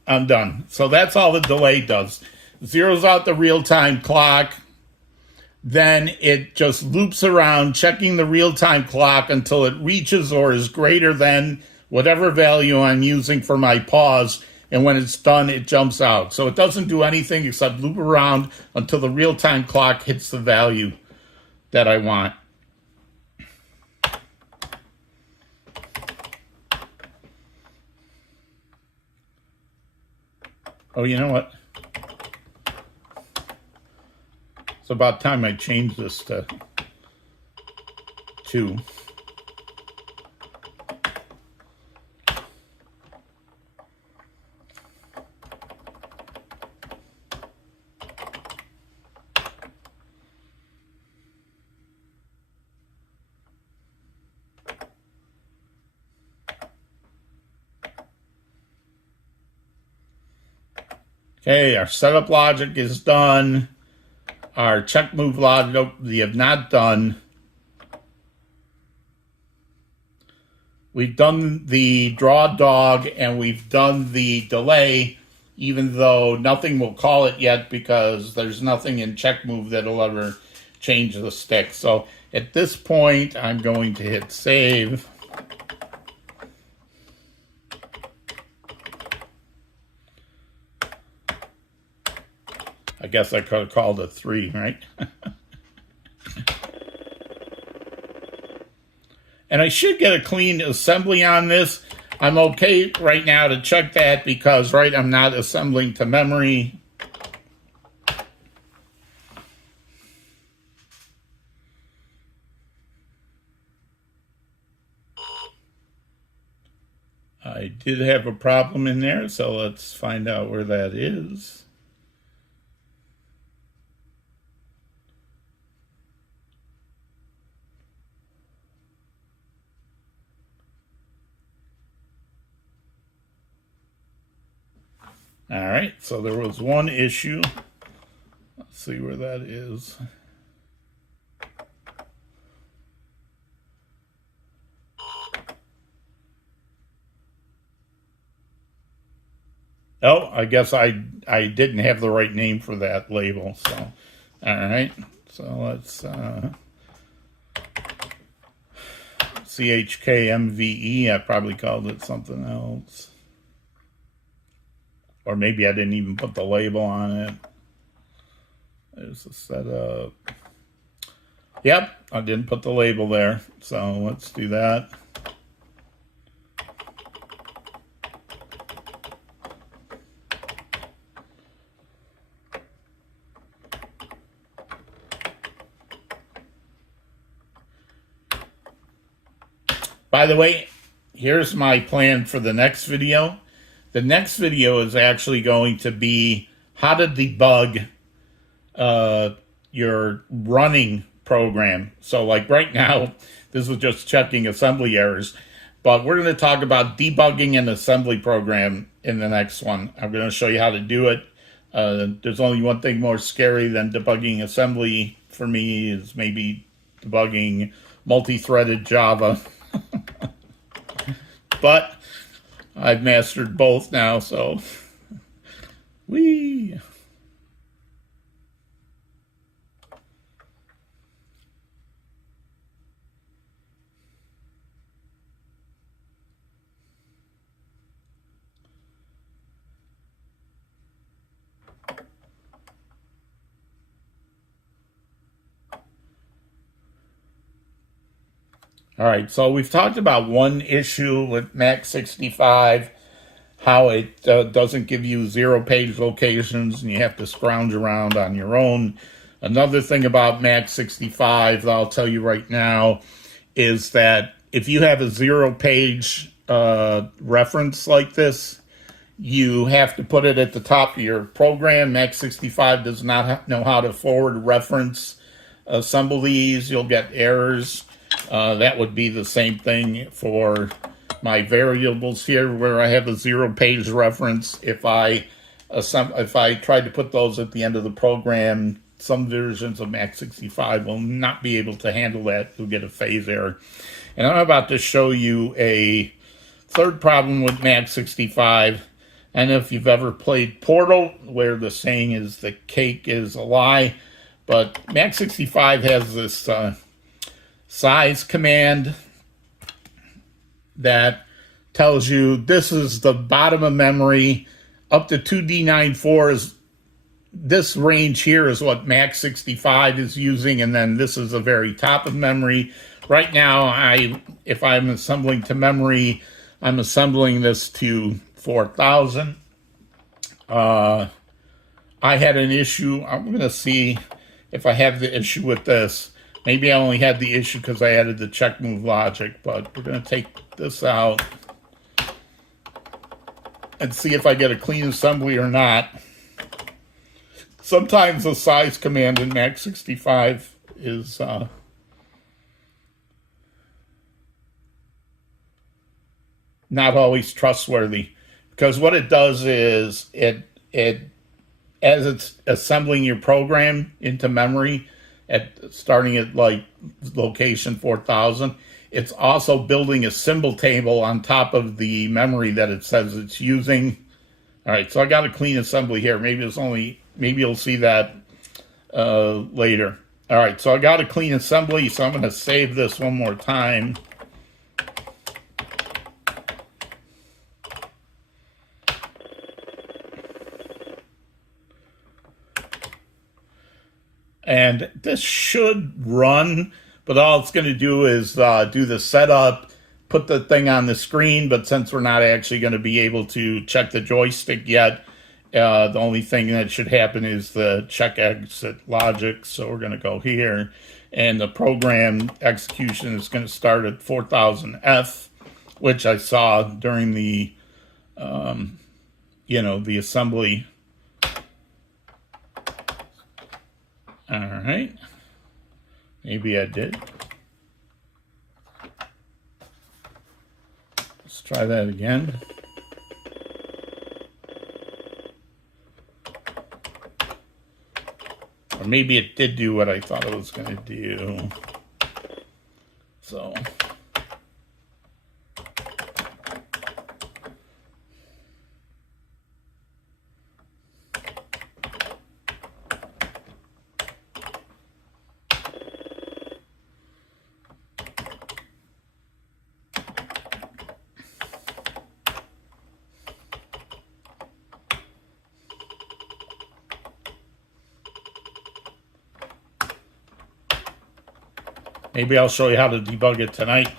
I'm done. So that's all the delay does. Zeroes out the real-time clock. Then it just loops around checking the real-time clock until it reaches or is greater than whatever value I'm using for my pause. And when it's done, it jumps out. So it doesn't do anything except loop around until the real-time clock hits the value that I want. Oh, you know what? It's about time I change this to 2. Okay, our setup logic is done. Our check move logic we have not done. We've done the draw dog and we've done the delay, even though nothing will call it yet because there's nothing in check move that'll ever change the stick. So at this point, I'm going to hit save. I guess I could have called it 3, right? And I should get a clean assembly on this. I'm okay right now to check that because, right, I'm not assembling to memory. I did have a problem in there, so let's find out where that is. All right, so there was one issue. Let's see where that is. Oh, I guess I didn't have the right name for that label. So, all right. So let's CHKMVE. I probably called it something else, or maybe I didn't even put the label on it. There's a setup. Yep, I didn't put the label there. So let's do that. By the way, here's my plan for the next video. The next video is actually going to be how to debug your running program. So like right now, this was just checking assembly errors, but we're going to talk about debugging an assembly program in the next one. I'm going to show you how to do it. There's only one thing more scary than debugging assembly for me is maybe debugging multi-threaded Java. But I've mastered both now, so whee! All right, so we've talked about one issue with Mac 65, how it doesn't give you 0-page locations and you have to scrounge around on your own. Another thing about Mac 65 that I'll tell you right now is that if you have a 0-page reference like this, you have to put it at the top of your program. Mac 65 does not know how to forward reference assemblies. You'll get errors. That would be the same thing for my variables here, where I have a 0-page reference. If I tried to put those at the end of the program, some versions of Mac 65 will not be able to handle that. You'll get a phase error. And I'm about to show you a third problem with Mac 65. And if you've ever played Portal, where the saying is the cake is a lie, but Mac 65 has this size command that tells you this is the bottom of memory up to 2D94 is this range here is what Mac 65 is using, and then this is the very top of memory. Right now, if I'm assembling to memory, I'm assembling this to 4000. I had an issue. I'm going to see if I have the issue with this. Maybe I only had the issue because I added the check move logic, but we're going to take this out and see if I get a clean assembly or not. Sometimes the size command in Mac 65 is not always trustworthy, because what it does is it as it's assembling your program into memory starting at like location 4000, it's also building a symbol table on top of the memory that it says it's using. All right, so I got a clean assembly here. Maybe you'll see that later. All right, so I got a clean assembly, so I'm going to save this one more time. And this should run, but all it's going to do is do the setup, put the thing on the screen, but since we're not actually going to be able to check the joystick yet, the only thing that should happen is the check exit logic. So we're going to go here, and the program execution is going to start at 4000F, which I saw during the, the assembly. All right, maybe I did. Let's try that again. Or maybe it did do what I thought it was going to do. So... Maybe I'll show you how to debug it tonight.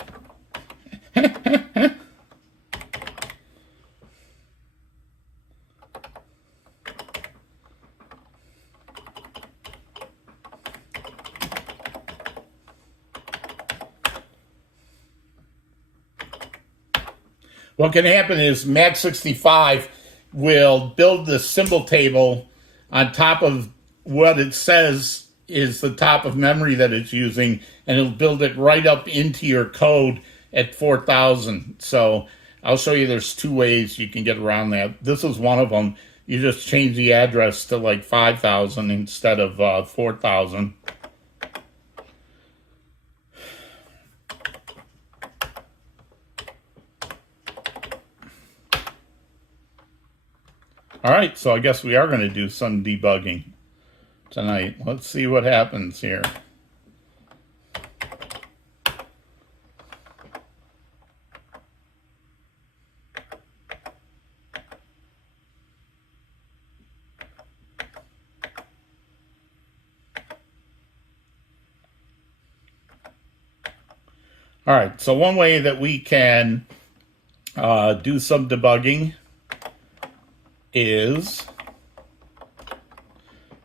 What can happen is Mac65 will build the symbol table on top of what it says is the top of memory that it's using, and it'll build it right up into your code at 4,000. So I'll show you there's two ways you can get around that. This is one of them. You just change the address to like 5,000 instead of 4,000. All right, so I guess we are going to do some debugging tonight. Let's see what happens here. All right, so one way that we can do some debugging is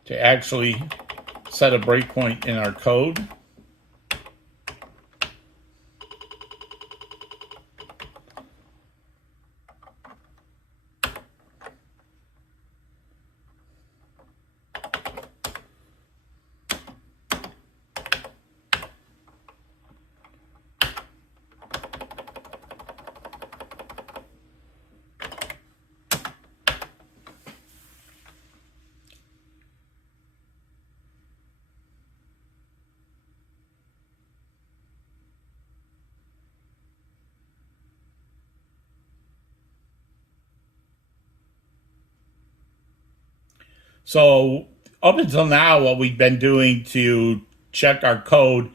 to actually set a breakpoint in our code. So up until now, what we've been doing to check our code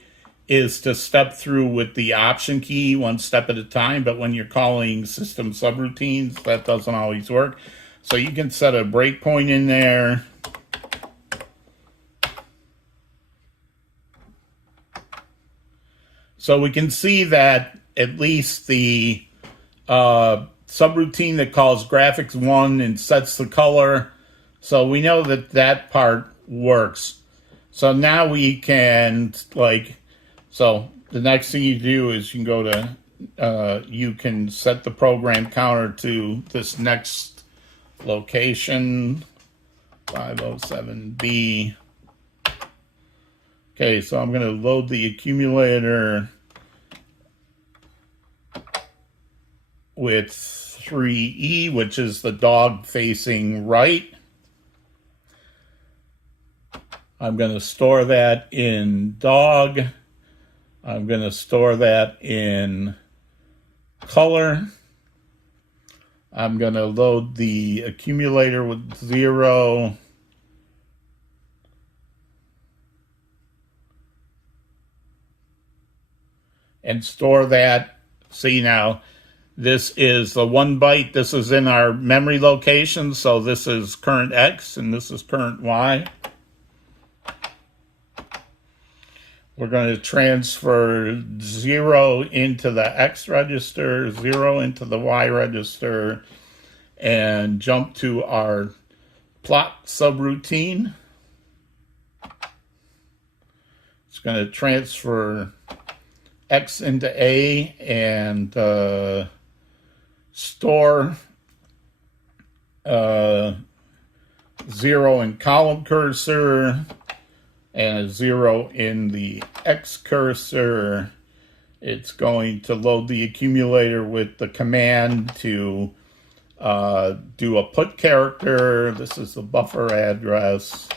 is to step through with the option key one step at a time. But when you're calling system subroutines, that doesn't always work. So you can set a breakpoint in there. So we can see that at least the subroutine that calls graphics 1 and sets the color. So we know that that part works. So now we can, so the next thing you do is you can go to, you can set the program counter to this next location, 507B. Okay, so I'm going to load the accumulator with 3E, which is the dog facing right. I'm going to store that in dog. I'm going to store that in color. I'm going to load the accumulator with 0. And store that. See now, this is the 1 byte. This is in our memory location. So this is current X and this is current Y. We're going to transfer 0 into the X register, 0 into the Y register, and jump to our plot subroutine. It's going to transfer X into A and store 0 in column cursor and a 0 in the X cursor. It's going to load the accumulator with the command to do a put character. This is the buffer address.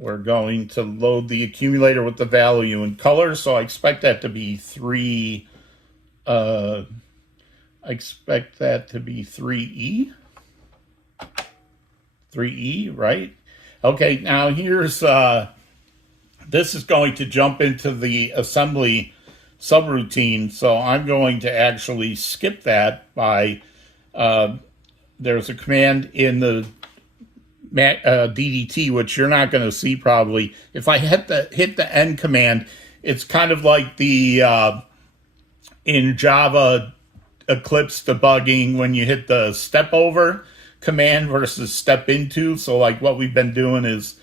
we're going to load the accumulator with the value in color. So I expect that to be 3. I expect that to be 3E. 3E, right? Okay, now here's, this is going to jump into the assembly subroutine. So I'm going to actually skip that by, there's a command in the DDT, which you're not going to see probably. If I hit the end command, it's kind of like the in Java Eclipse debugging when you hit the step over command versus step into. So like what we've been doing is,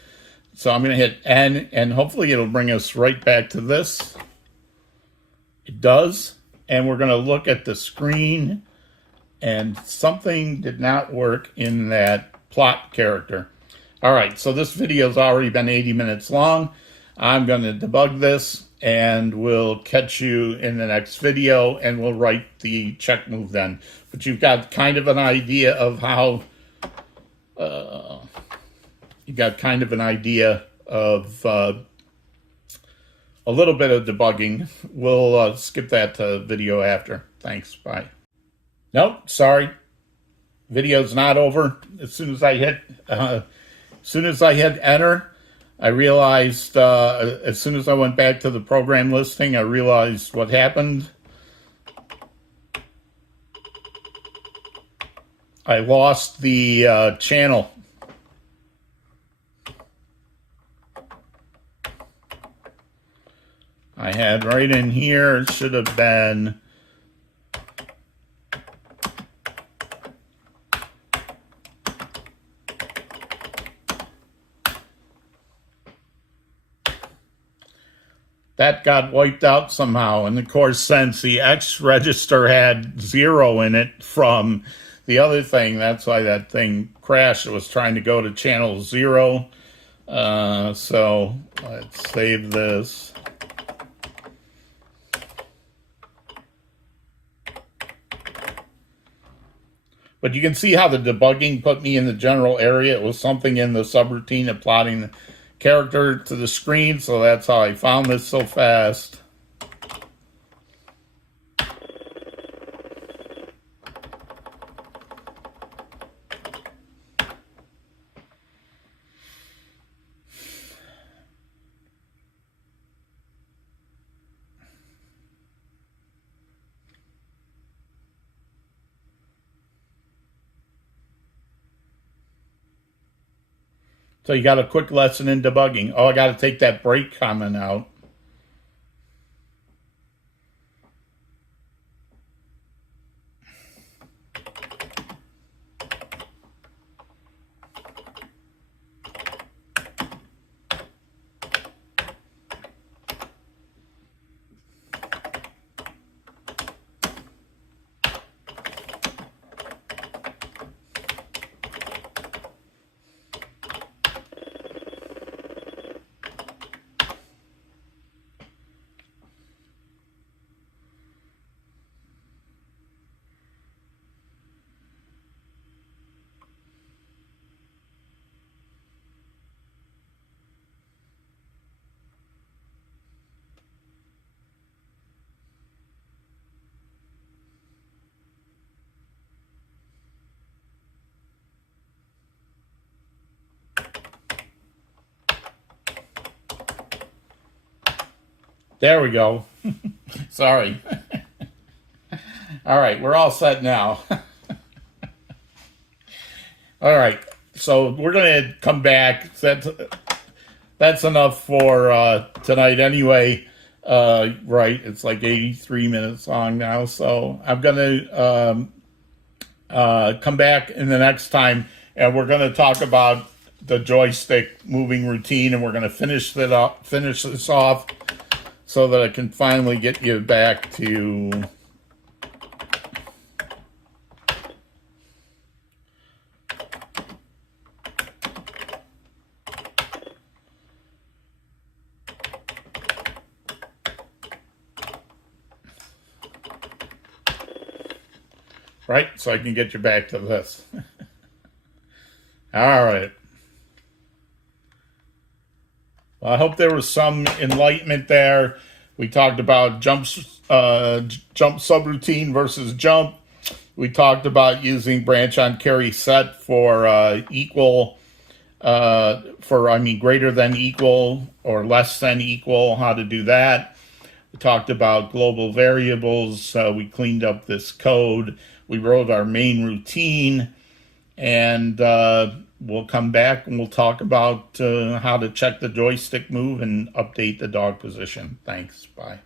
so I'm going to hit N, and hopefully it'll bring us right back to this. It does, and we're going to look at the screen, and something did not work in that plot character. All right, so this video's already been 80 minutes long. I'm going to debug this, and we'll catch you in the next video, and we'll write the check move then. But you've got kind of an idea of how, you got kind of an idea of a little bit of debugging. We'll skip that to video after. Thanks, bye. Nope, sorry. Video's not over. As soon as I hit enter, I realized, as soon as I went back to the program listing, I realized what happened. I lost the channel. I had right in here, it should have been that got wiped out somehow. And of course, since the X register had 0 in it from the other thing, that's why that thing crashed. It was trying to go to channel 0. So let's save this. But you can see how the debugging put me in the general area. It was something in the subroutine of plotting the character to the screen, so that's how I found this so fast. So you got a quick lesson in debugging. Oh, I got to take that break comment out. There we go. Sorry. All right, we're all set now. All right, so we're going to come back. That's enough for tonight anyway. Right, it's like 83 minutes long now, so I'm going to come back in the next time, and we're going to talk about the joystick moving routine, and we're going to finish this off so that I can finally get you back to right, so I can get you back to this. All right. Well, I hope there was some enlightenment there. We talked about jump subroutine versus jump. We talked about using branch on carry set for greater than equal or less than equal, how to do that. We talked about global variables. We cleaned up this code. We wrote our main routine, and we'll come back and we'll talk about how to check the joystick move and update the dog position. Thanks. Bye.